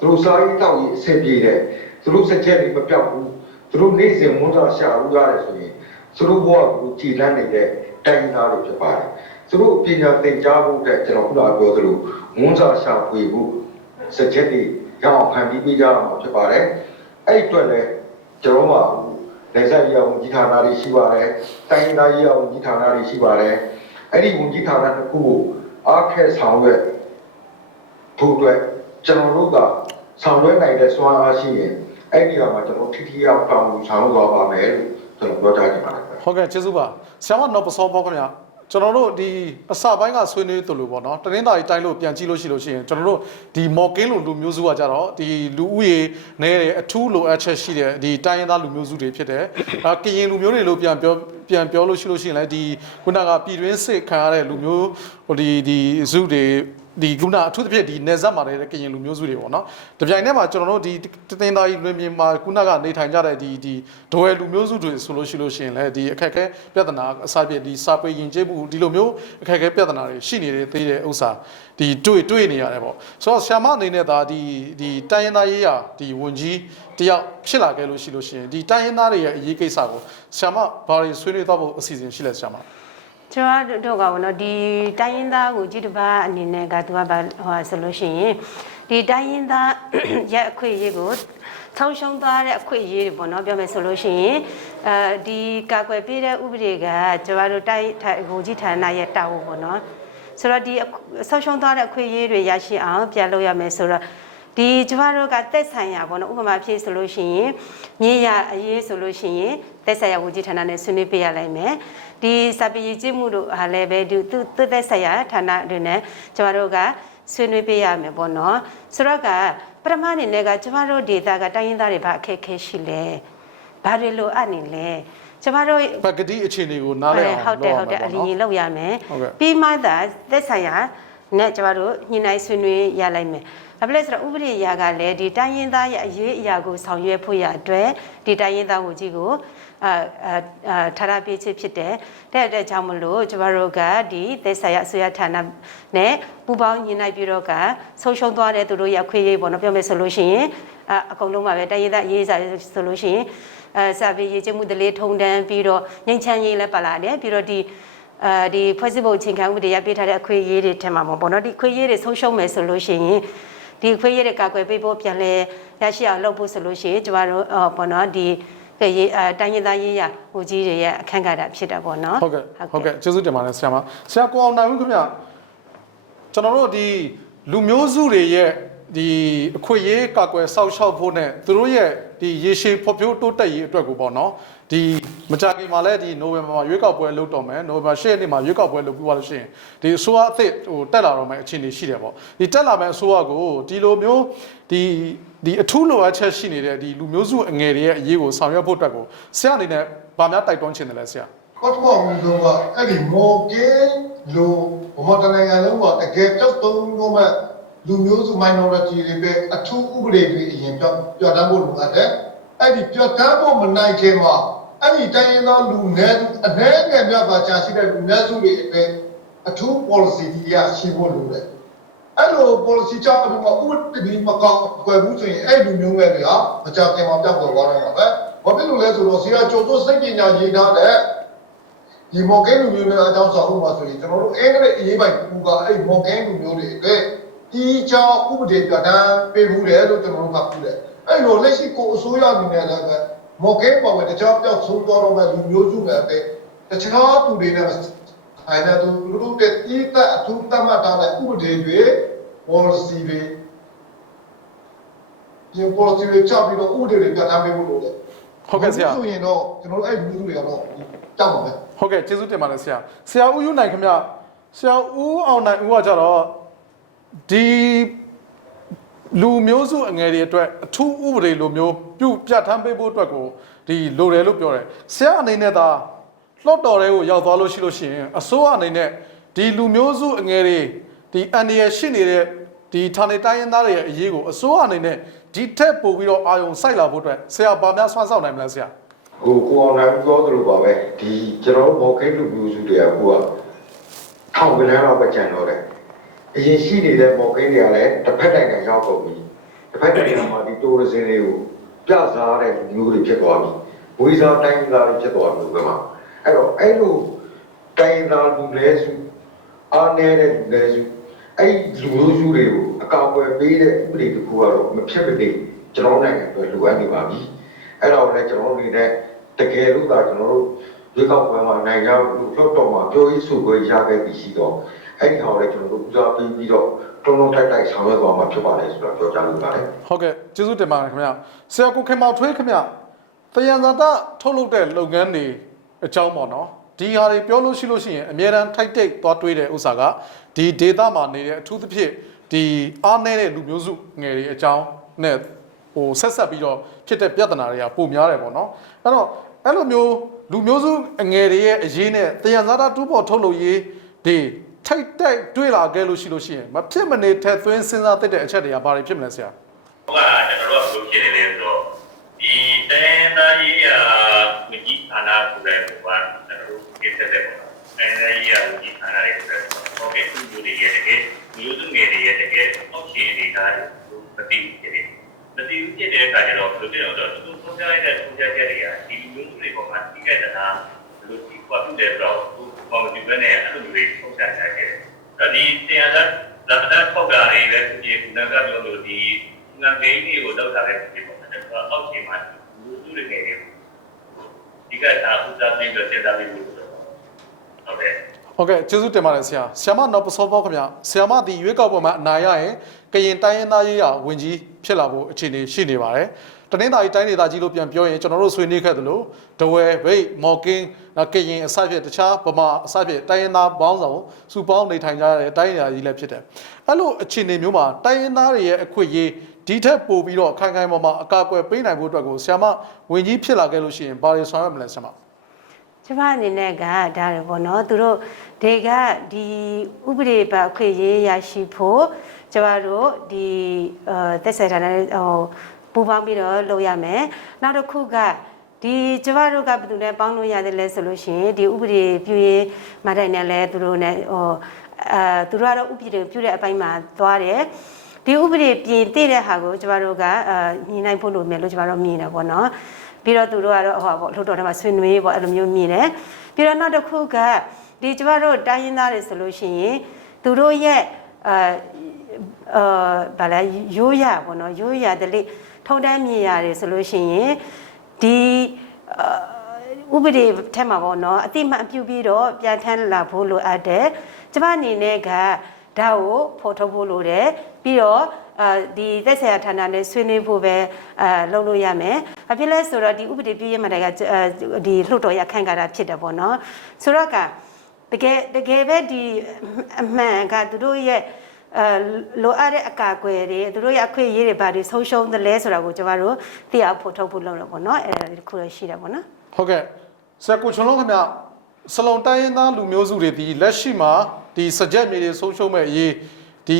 သူတို့စားရေးတောက်ရေးအဆင်ပြေတဲ့ သူတို့စက်ချက်တွေမပြောက်ဘူးသူတို့နေ့စဉ်ဝန်ဆောင်ရှာဦးရတယ်ဆိုရင်သူတို့ဘဝကိုကြည်လန်းနေတဲ့တိုင်းသားတွေဖြစ်ပါတယ်သူတို့ပညာသင်ကြားဖို့အတွက်ကျွန်တော်ခုနပြောသလိုဝန်ဆောင်ရှာဖွေဖို့စက်ချက်တွေကြောင်းခံပြီးပြကြမှာဖြစ်ပါတယ်အဲ့အတွက်လည်းကျွန်တော်မှာလက်ဆက်ရအောင်ကြီးဌာနတွေရှိပါတယ်တိုင်းသားရအောင်ကြီးဌာနတွေရှိပါတယ်အဲ့ဒီဝန်ကြီးဌာနတစ်ခုကိုအားခဲဆောင်ရွက်ဖို့အတွက်ကျွန်တော်တို့ကဆောင်ရွက်နိုင်တဲ့စွမ်းအားရှိရင်အဲ့ဒီမှာကျွန်တော်ထိထိရောက်တောင်းဆောင်သွားပါမယ်လို့ကျွန်တော်ပြောကြပါတယ်ဟုတ်ကဲ့ကျေးဇူးပါဆရာမနော်ပစောပေါ့ခင်ဗျာကျွန်တော်တို့ဒီအစပိုင်းကဆွေးနွေးသလိုပေါ့နော်တရင်းသားကြီးတိုင်းလို့ပြန်ကြည့်လို့ရှိရင်ကျွန်တော်တို့ဒီမော်ကင်းလိုလူမျိုးစုကကြတော့ဒီလူဦးရေနဲတယ်အထူးလိုအပ်ချက်ရှိတယ်ဒီတိုင်းရင်းသားလူမျိုးစုတွေဖြစ်တယ်ကရင်လူမျိုးတွေလို့ပြန်ပြောလို့ရှိရင်လည်းဒီခုနကပြည်တွင်းစစ်ခံရတဲ့လူမျိုးဟိုဒီစုတွေဒီခုနအထူးသဖြင့်ဒီနေဆက်မှာတဲ့ကရင်လူမျိုးစုတွေပေါ့နော်တပြိုင်တည်းမှာကျွန်တော်တို့ဒီတင်သားကြီးလွင်ပြင်မှာခုနကနေထိုင်ကြတဲ့ဒီဒိုဝဲလူမျိုးစုတွေဆိုလို့ရှိရင်လည်းဒီအခက်အခဲပြဿနာအစပြဒီစာပေယဉ်ကျေးမှုဒီလိုမျိုးအခက်အခဲပြဿနာတွေရှိနေတဲ့သေးတဲ့ဥစ္စာဒီတွေ့နေရတယ်ပေါ့ဆိုတော့ဆရာမအနေနဲ့ဒါဒီတိုင်းရင်းသားရေးရာဒီဝန်ကြီးတယောက်ဖြစ်လာခဲ့လို့ရှိရင်ဒီတိုင်းရင်းသားတွေရဲ့အရေးကိစ္စကိုဆရာမဘာတွေဆွေးနွေးတော့ဖို့အစီအစဉ်ရှိလဲဆရာမကျွန်တော်တို့ကဘောနော်ဒီတိုင်းရင်းသားကိုကြည့်တပါအနေနဲ့ကသူကဘာဟောဆိုလို့ရှိရင်ဒီတိုင်းရင်းသားရဲ့အခွင့်အရေးကိုဆောင်းရှုံးသွားတဲ့အခွင့်အရေးတွေပေါ့နော်ပြောမယ်ဆိုလို့ရှိရင်ဒီကာကွယ်ပေးတဲ့ဥပဒေကကျွန်တော်တို့တိုင်းကိုကြီးဌာနရဲ့တာဝန်ပေါ့နော်ဆိုတော့ဒီဆောင်းရှုံးသွားတဲ့အခွင့်အရေးတွေရရှိအောင်ပြန်လုပ်ရမယ်ဆိုတော့ဒီကျွန်တော်တို့ကသက်ဆိုင်ရာပေါ့နော်ဥပမာဖြစ်ဆိုလို့ရှိရင်မြေရအရေးဆိုလို့ရှိရင်သက်ဆိုင်ရာဝန်ကြီးဌာနနဲ့ဆွေးနွေးပေးရလိုက်မယ်ဒီစာပေရေးကြည့်မှုတို့ဟာလည်းပဲသူသက်ဆိုင်ရာဌာနတွေနဲ့ကျွန်တော်တို့ကဆွေးနွေးပေးရမယ်ပေါ့နော်ဆိုတော့ကပထမအနေနဲ့ကကျွန်တော်တို့ဒေတာကတိုင်းရင်းသားတွေဘာအခက်အခဲရှိလဲဘာတွေလိုအပ်နေလဲကျွန်တော်တို့ပကတိအခြေအနေကိုနားလည်အောင်ဟုတ်တယ်အလင်းလောက်ရမယ်ပြီးမှသာသက်ဆိုင်ရာနဲ့ကျွန်တော်တို့ညှိနှိုင်းဆွေးနွေးရလိုက်မယ်ဘာဖြစ်လဲဆိုတော့ဥပဒေအရာကလည်းဒီတိုင်းရင်းသားရဲ့အရေးအရာကိုဆောင်ရွက်ဖို့ရအတွက်ဒီတိုင်းရင်းသားဝန်ကြီးကိုထာရပေးချစ်ဖြစ်တယ်တဲ့အတွက်ကြောင့်မလို့ကျမတို့ကဒီသက်ဆိုင်ရာအစိုးရဌာနနဲ့ပူးပေါင်းညီနိုင်ပြီးတော့ကဆုံးရှုံးသွားတဲ့သူတို့ရဲ့အခွင့်အရေးပေါ့နော်ပြောမယ်ဆိုလို့ရှိရင်အကုန်လုံးပါပဲတိုင်းရင်းသားအရေးဆိုလို့ရှိရင်စာပေရေးချမှုတလေးထုံတန်းပြီးတော့ငြိမ်းချမ်းရေးလည်းပါလာတယ်ပြီးတော့ဒီဖွဲ့စည်းပုံချိန်ခံဥပဒေရပေးထားတဲ့အခွင့်အရေးတွေထင်မှာပေါ့နော်ဒီအခွင့်အရေးတွေဆုံးရှုံးမယ်ဆိုလို့ရှိရင်ဒီခွေးရတဲ့ကာကွယ်ပေးဖို့ပြန်လဲရရှိအောင်လုပ်ဖို့ဆိုလို့ရှိရင်ကျမတို့ပေါ့နော်ဒီတိုင်းရင်းသားရေးရာဟိုကြီးတွေရဲ့အခန့်ကဏ္ဍဖြစ်တာပေါ့နော်ဟုတ်ကဲ့ကျေးဇူးတင်ပါတယ်ဆရာမဆရာကိုအောင်နိုင်ဦးခင်ဗျကျွန်တော်တို့ဒီလူမျိုးစုတွေရဲ့ဒီအခွင့်အရေးကာကွယ်စောင့်ရှောက်ဖို့နဲ့သူတို့ရဲ့ဒီရေရှည်ဖော်ပြတိုးတက်ရေးအတွက်ကိုပေါ့နော်ဒီမကြခင်မှာလည်းဒီနိုဝင်ဘာမှာရွေးကောက်ပွဲလုပ်တော့မယ်နိုဝင်ဘာ10ရက်နေ့မှာရွေးကောက်ပွဲလုပ်ပြီးသွားလို့ရှိရင်ဒီအစိုးရအသစ်ဟိုတက်လာတော့မယ်အခြေအနေရှိတယ်ပေါ့ဒီတက်လာမယ့်အစိုးရကိုဒီလိုမျိုးဒီအထူးလိုအပ်ချက်ရှိနေတဲ့ဒီလူမျိုးစုအငယ်တွေရဲ့အရေးကိုဆောင်ရွက်ဖို့အတွက်ကိုဆရာအနေနဲ့ဗာများတိုက်တွန်းချင်တယ်လဲဆရာကော့ကောမျိုးကအဲ့ဒီမော်ကင်းလိုဘာတနိုင်ငံလုံးကတကယ်ကြောက်တုံးတော့မှလူမျိုးစု minority တွေပဲအထူးဥပဒေတွေအရင်ပြောတမ်းဖို့လိုအပ်တယ်အဲ့ဒီပြောတမ်းဖို့မနိုင်ခင်မှာအဲ့ဒီတိုင်းရင်းသားလူနည်းအနည်းငယ်များပါချာရှိတဲ့လူနည်းစုတွေအတွက်အထူး policy ကြီးရရှိဖို့လိုတယ်အဲ့လို policy ချပြီးမှဥပဒေမကောက်ကွယ်ဘူးဆိုရင်အဲ့လူမျိုးပဲတွေကမကြောက်ခင်မှာပြောက်ပေါ်သွားတယ်ပဲဘာဖြစ်လို့လဲဆိုတော့ဆရာကျော်တို့စိတ်ပညာရေးထားတဲ့ဒီမော်ကင်းလူမျိုးတွေအကြောင်းဆောင်လို့ပါဆိုရင်ကျွန်တော်တို့အင်္ဂလိပ်အရေးပိုင်ကူကအဲ့မော်ကင်းလူမျိုးတွေအတွက်ဒီကြောင့်ဥပဒေပြဋ္ဌာန်းပေးမှုတယ်လို့ကျွန်တော်တို့ကပြောတယ်အဲ့လိုလက်ရှိကိုအစိုးရအနေနဲ့လည်းမော်ကင်းပေါ်မှာတခြားပြောက်ဆုံးသွားတော့မှလူမျိုးစုပဲတခြားသူတွေနဲ့အဲ့ဒါသူတို့တဲ့ဒီကအထူးသတ်မှတ်ထားတဲ့ဥပဒေတွေ policy တွေဒီ policy တွေချပြီးတော့ဥပဒေတွေပြဋ္ဌာန်းပေးဖို့လိုတယ်ဟုတ်ကဲ့ဆရာဆိုရင်တော့ကျွန်တော်တို့အဲ့လူမျိုးတွေကတော့ကြောက်ပါပဲဟုတ်ကဲ့ကျေးဇူးတင်ပါတယ်ဆရာဦးယူနိုင်ခင်ဗျဆရာဦးအောင်နိုင်ဦးကကြတော့ဒီလူမျိုးစုအငယ်တွေအတွက်အထူးဥပဒေလိုမျိုးပြုပြဋ္ဌာန်းပေးဖို့အတွက်ကိုဒီလိုတယ်လို့ပြောတယ်ဆရာအနေနဲ့သာလှော့တော်တွေကိုရောက်သွားလို့ရှိရင်အစိုးရအနေနဲ့ဒီလူမျိုးစုအငယ်တွေဒီအန်ဒီရရှိနေတဲ့ဒီဌာနေတိုင်းရင်းသားတွေရဲ့အရေးကိုအစိုးရအနေနဲ့ဒီထက်ပိုပြီးတော့အာရုံစိုက်လာဖို့အတွက်ဆရာဘာများဆွမ်းဆောင်နိုင်မလဲဆရာကိုအောင်နိုင်ပြောသလိုပါပဲဒီကျွန်တော်မော်ကိတ်လူမျိုးစုတွေကကိုကထောင်ကလေးတော့ပဲကြံတော့တယ်အရင်ရှိနေတဲ့မော်ကိတ်တွေကလည်းတစ်ဖက်နိုင်ငံရောက်ကုန်ပြီတစ်ဖက်နိုင်ငံမှာဒီတိုးရစင်းတွေကို ပြစားတဲ့မျိုးတွေဖြစ်သွားပြီဝိဇာတိုင်းသားတွေဖြစ်သွားပြီဘယ်မှာအဲ့တော့အဲ့လိုတိုင်းသားလူလဲစုအားနေတဲ့လူလဲစုအဲ့လူမျိုးစုတွေကိုအကာအကွယ်ပေးတဲ့ဥပဒေတစ်ခုကတော့မဖြစ်မနေကျွန်တော်နိုင်ငံအတွက်လိုအပ်နေပါပြီအဲ့တော့လည်းကျွန်တော်တို့နေတဲ့တကယ်လို့သာကျွန်တော်တို့ဒီကောက်ပွဲမှာနိုင်ငံလူလွတ်တော်မှာပြောရေးဆိုခွင့်ရခဲ့ပြီးရှိတော့အဲ့ဒီဟာကိုလည်းကျွန်တော်တို့ဦးစားပေးပြီးတော့တုံးလုံးတိုက်တိုက်ဆောင်ရွက်သွားမှာဖြစ်ပါတယ်ဆိုတော့ပြောကြားလိုပါတယ်ဟုတ်ကဲ့ကျေးဇူးတင်ပါတယ်ခင်ဗျဆရာကိုခင်မောင်ထွေးခင်ဗျတယံဇာတထုတ်လုပ်တဲ့လုပ်ငန်းတွေအကြောင်းပေါ့နော်ဒီဟာတွေပြောလို့ရှိရင်အများတန်းထိုက်တိတ်သွားတွေးတဲ့ဥစ္စာကဒီ data မှာနေတဲ့အထူးသဖြင့်ဒီအားနည်းတဲ့လူမျိုးစုငယ်တွေအကြောင်းနဲ့ဟိုဆက်ဆက်ပြီးတော့ဖြစ်တဲ့ပြဿနာတွေကပိုများတယ်ပေါ့နော်အဲ့တော့အဲ့လိုမျိုးလူမျိုးစုငယ်တွေရဲ့အရေးနဲ့တယံဇာတတူးပေါ်ထုတ်လုပ်ရေးဒီထိုက်တိုက်တွေးလာခဲ့လို့ရှိရင်မဖြစ်မနေထက်သွင်းစဉ်းစားသင့်တဲ့အချက်တွေကဘာတွေဖြစ်မလဲဆရာဟုတ်ကဲ့ကျွန်တော်တို့ဖြစ်နေတယ်ဆိုတော့ဒီတိုင်းသားရေးရာဝိကြီးဌာနဆိုတဲ့ဘုရားကျွန်တော်တို့ကိစ္စတဲ့ပေါ့တိုင်းသားရေးရာဝိကြီးဌာနတွေဆိုတဲ့ဟုတ်ကဲ့သူတို့တွေရဲ့တကယ်မျိုးစုငယ်တွေရဲ့တကယ်အောက်ခြေတွေကမသိဘူးဖြစ်တယ်မသိဘူးဖြစ်တဲ့အခါကျတော့ဘယ်လိုဖြစ်လဲဆိုတော့သူဆုံးဖြတ်လိုက်တဲ့ဆုံးဖြတ်ချက်တွေကဒီမျိုးစုတွေပေါ်မှာသိခဲ့တာဘယ်လိုဒီကွာဖြစ်တယ်ဆိုတော့ဘာလို့ဒီဘက်နဲ့အဲ့လိုတွေဆုံးဖြတ်ချက်ခဲ့တယ်ဒီတရားသာလက်သက်ပေါက်တာတွေလည်းဒီကုနာကပြောလို့ဒီငါဂိမ်းတွေကိုလောက်တာလည်းဒီပေါ်မှာတော့အောက်ခြေမှာမျိုးစုတွေနေတယ်ဒီကသာဥစ္စာပြီးတော့စဉ်းစားပြီးလို့ဟုတ်တယ်ဟုတ်ကဲ့ကျေးဇူးတင်ပါတယ်ဆရာဆရာမနော်ပစောပေါ့ခင်ဗျဆရာမဒီရွေးကောက်ပွဲမှာအနာရရင်ကရင်တိုင်းရင်းသားရေးရာဝင်ကြီးဖြစ်လာဖို့အခြေအနေရှိနေပါတယ်တနင်္သာရီတိုင်းဒေသကြီးလို့ပြန်ပြောရင်ကျွန်တော်တို့ဆွေးနွေးခဲ့သလိုဒဝဲဗိတ်မော်ကင်းကရင်အစဖြစ်တခြားဗမာအစဖြစ်တိုင်းရင်းသားပေါင်းစုံစုပေါင်းနေထိုင်ကြတဲ့တိုင်းဒေသကြီးလည်းဖြစ်တယ်အဲ့လိုအခြေအနေမျိုးမှာတိုင်းရင်းသားတွေရဲ့အခွင့်အရေးဒီထက်ပိုပြီးတော့ခိုင်ခိုင်မာမာအကာအကွယ်ပေးနိုင်ဖို့အတွက်ကိုဆရာမဝင်ကြီးဖြစ်လာခဲ့လို့ရှိရင်ဘာတွေဆောင်ရွက်မလဲဆရာမကျမအနေနဲ့ကဒါရပေါ့နော်သူတို့တွေကဒီဥပဒေပါခွင့်ရေးရရှိဖို့ကျမတို့ဒီသက်ဆိုင်တာနဲ့ဟိုပူပေါင်းပြီးတော့လုပ်ရမယ်နောက်တစ်ခုကဒီကျမတို့ကဘယ်သူနဲ့ပေါင်းလို့ရတယ်လဲဆိုလို့ရှိရင်ဒီဥပဒေပြုရေးမတိုင်နဲ့လဲသူတို့နဲ့ဟိုသူတို့ကတော့ဥပဒေပြုတဲ့အပိုင်းမှာသွားတယ်ဒီဥပဒေပြင်တည်တဲ့ဟာကိုကျမတို့ကညှိနှိုင်းဖို့လိုမယ်လို့ကျမတို့မြင်တယ်ပေါ့နော်ပြီးတော့သူတို့ကတော့ဟောပေါ့လှုပ်တော်ထဲမှာဆွေးနွေးပေါ့အဲ့လိုမျိုးမြင်တယ်ပြီးတော့နောက်တစ်ခုကဒီကျမတို့တိုင်းရင်းသားတွေဆိုလို့ရှိရင်သူတို့ရဲ့ဗာလဲရိုးရပေါ့နော်ရိုးရတဲ့လေထုံတန်းမြင်ရတယ်ဆိုလို့ရှိရင်ဒီဥပဒေထဲမှာပေါ့နော်အတိမအပြုပြီးတော့ပြန်ထမ်းလာဖို့လိုအပ်တယ်ကျမအနေနဲ့ကဒါကိုဖော်ထုတ်ဖို့လိုတယ်ပြီးတော့ဒီသက်ဆိုင်ရာဌာနနဲ့ဆွေးနွေးဖို့ပဲလုပ်လို့ရမယ်။ဘာဖြစ်လဲဆိုတော့ဒီဥပဒေပြည့်ရမှာတိုင်ကဒီလှုပ်တော်ရခိုင်ကြတာဖြစ်တယ်ပေါ့နော်။ဆိုတော့ကတကယ်ပဲဒီအမှန်ကသူတို့ရဲ့လိုအပ်တဲ့အကာအကွယ်တွေသူတို့ရဲ့အခွင့်အရေးတွေဘာတွေဆုံးရှုံးသလဲဆိုတာကိုကျမတို့သိအောင်ဖော်ထုတ်ဖို့လုပ်တော့ပေါ့နော်။အဲ့ဒါတစ်ခုရရှိတယ်ပေါ့နော်။ဟုတ်ကဲ့ဆရာကိုချွန်လုံးခင်ဗျစလုံတိုင်းရင်းသားလူမျိုးစုတွေဒီလက်ရှိမှာဒီစကြက်မြေတွေဆုံးရှုံးမဲ့အရေးဒီ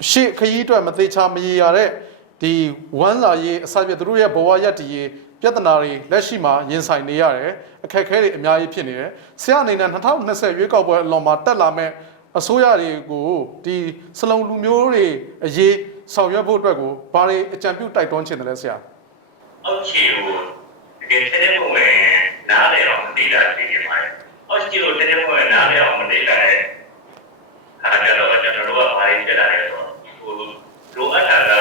ရှေ့ခရီးအတွက်မသေးချာမရေရတဲ့ဒီဝမ်းစာရေးအစပြသူတို့ရဲ့ဘဝရပ်တည်ရေးပြဿနာတွေလက်ရှိမှာရင်ဆိုင်နေရတယ်အခက်အခဲတွေအများကြီးဖြစ်နေတယ်ဆရာအနေနဲ့2020ရွေးကောက်ပွဲအလွန်မှာတက်လာမဲ့အစိုးရတွေကိုဒီစလုံလူမျိုးတွေအရေးဆောင်ရွက်ဖို့အတွက်ကိုဘာတွေအကြံပြုတိုက်တွန်းချင်တယ်လဲဆရာအောက်ခြေကိုတကယ်တည်းကဝင်နားလေအောင်မသိတာဖြစ်နေပါတယ်အောက်ခြေကိုတကယ်ဝင်နားလေအောင်မသိတာရဲ့အားကြတော့ကျွန်တော်တို့ကဘာတွေဖြစ်လာလဲဆိုလိုအပ်တာက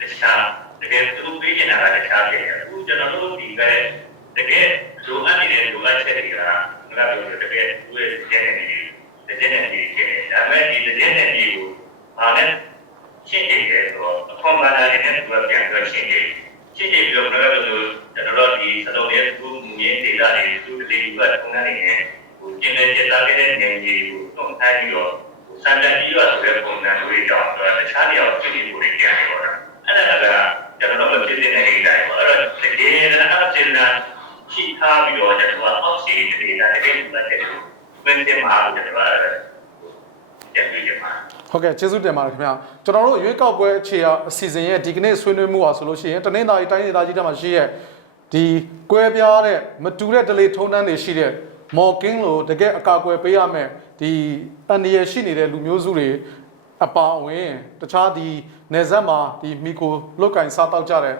တခြားတကယ်သူတို့ပေးနေတာကတခြားဖြစ်တယ်အခုကျွန်တော်တို့ဒီကတကယ်လိုအပ်နေတဲ့လိုအပ်ချက်တွေကငါတို့တကယ်သူ့ရဲ့ကျန်နေတယ်ကျန်နေတယ်ဒါပေမဲ့ဒီကျန်နေတယ်ကိုဘာလဲရှင်းနေတယ်ဆိုတော့အခွန်ဘာသာနဲ့သူကပြန်ပြီးရှင်းနေပြီးတော့ငါတို့ကျွန်တော်တို့ဒီစလုံးရဲ့သူ့မြင်ဒေတာတွေသူ့လေးကထုံးနေတယ်ဟိုကျင်းတဲ့လာတဲ့နေကြီးကိုတုံ့ထားပြီးတော့စံတန်ကြီးရဆိုတဲ့ပုံစံတွေကြောင့်တခြားနေရာကိုကြည့်လို့ရပြန်တော့တာအဲ့ဒါကကျွန်တော်တို့ဖြစ်နေတဲ့နေတိုင်းပေါ့အဲ့တော့တကယ်အကျဉ်းသားရှိထားပြီးတော့ကျွန်တော်အောက်စီနေတာတကယ်မှတ်တယ်ဘယ်တင်မှာကျွန်တော်ပြန်ပြီးရမှာဟုတ်ကဲ့ကျေးဇူးတင်ပါတယ်ခင်ဗျာကျွန်တော်တို့ရွေးကောက်ပွဲအခြေအစီအစဉ်ရဲ့ဒီကနေ့ဆွေးနွေးမှုဟာဆိုလို့ရှိရင်တနင်္သာရီတိုင်းဒေသကြီးထဲမှာရှိရဲ့ဒီကွဲပြားတဲ့မတူတဲ့ဒလေထုံးတန်းတွေရှိတဲ့မော်ကင်းလို့တကယ်အကာအကွယ်ပေးရမယ်ဒီအန်ဒီရရှိနေတဲ့လူမျိုးစုတွေအပါအဝင်တခြားဒီနယ်စပ်မှာဒီမီကိုလုတ်ကင်စားတောက်ကြတဲ့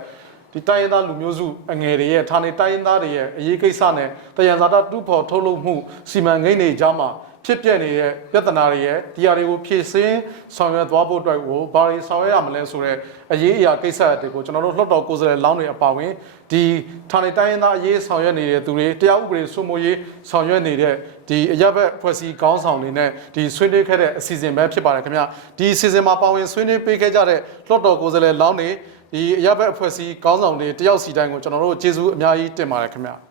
ဒီတိုင်းရင်းသားလူမျိုးစုအငယ်တွေရဲ့ဌာနေတိုင်းရင်းသားတွေရဲ့အရေးကိစ္စနဲ့တယံဇာတတူဖော်ထုတ်လုပ်မှုစီမံကိန်းတွေကြားမှာဖြစ်ပျက်နေတဲ့ပြဿနာတွေရဲ့တရားတွေကိုဖြည့်ဆင်းဆောင်ရွက်သွားဖို့အတွက်ကိုဘာတွေဆောင်ရွက်ရမလဲဆိုတဲ့အရေးအရာကိစ္စတွေကိုကျွန်တော်တို့လွှတ်တော်ကိုယ်စားလှယ်လောင်းတွေအပါအဝင်ဒီဌာနေတိုင်းရင်းသားအရေးဆောင်ရွက်နေတဲ့သူတွေတရားဥပဒေစိုးမိုးရေးဆောင်ရွက်နေတဲ့ဒီအရပ်ဘက်ဖွဲ့စည်းကောင်းဆောင်တွေနဲ့ဒီဆွေးနွေးခဲ့တဲ့အစီအစဉ်ပဲဖြစ်ပါတယ်ခင်ဗျဒီအစီအစဉ်မှာပါဝင်ဆွေးနွေးပေးခဲ့ကြတဲ့လွှတ်တော်ကိုယ်စားလှယ်လောင်းတွေဒီအရပ်ဘက်အဖွဲ့အစည်းကောင်းဆောင်တွေတယောက်စီတိုင်းကိုကျွန်တော်တို့ကျေးဇူးအများကြီးတင်ပါတယ်ခင်ဗျ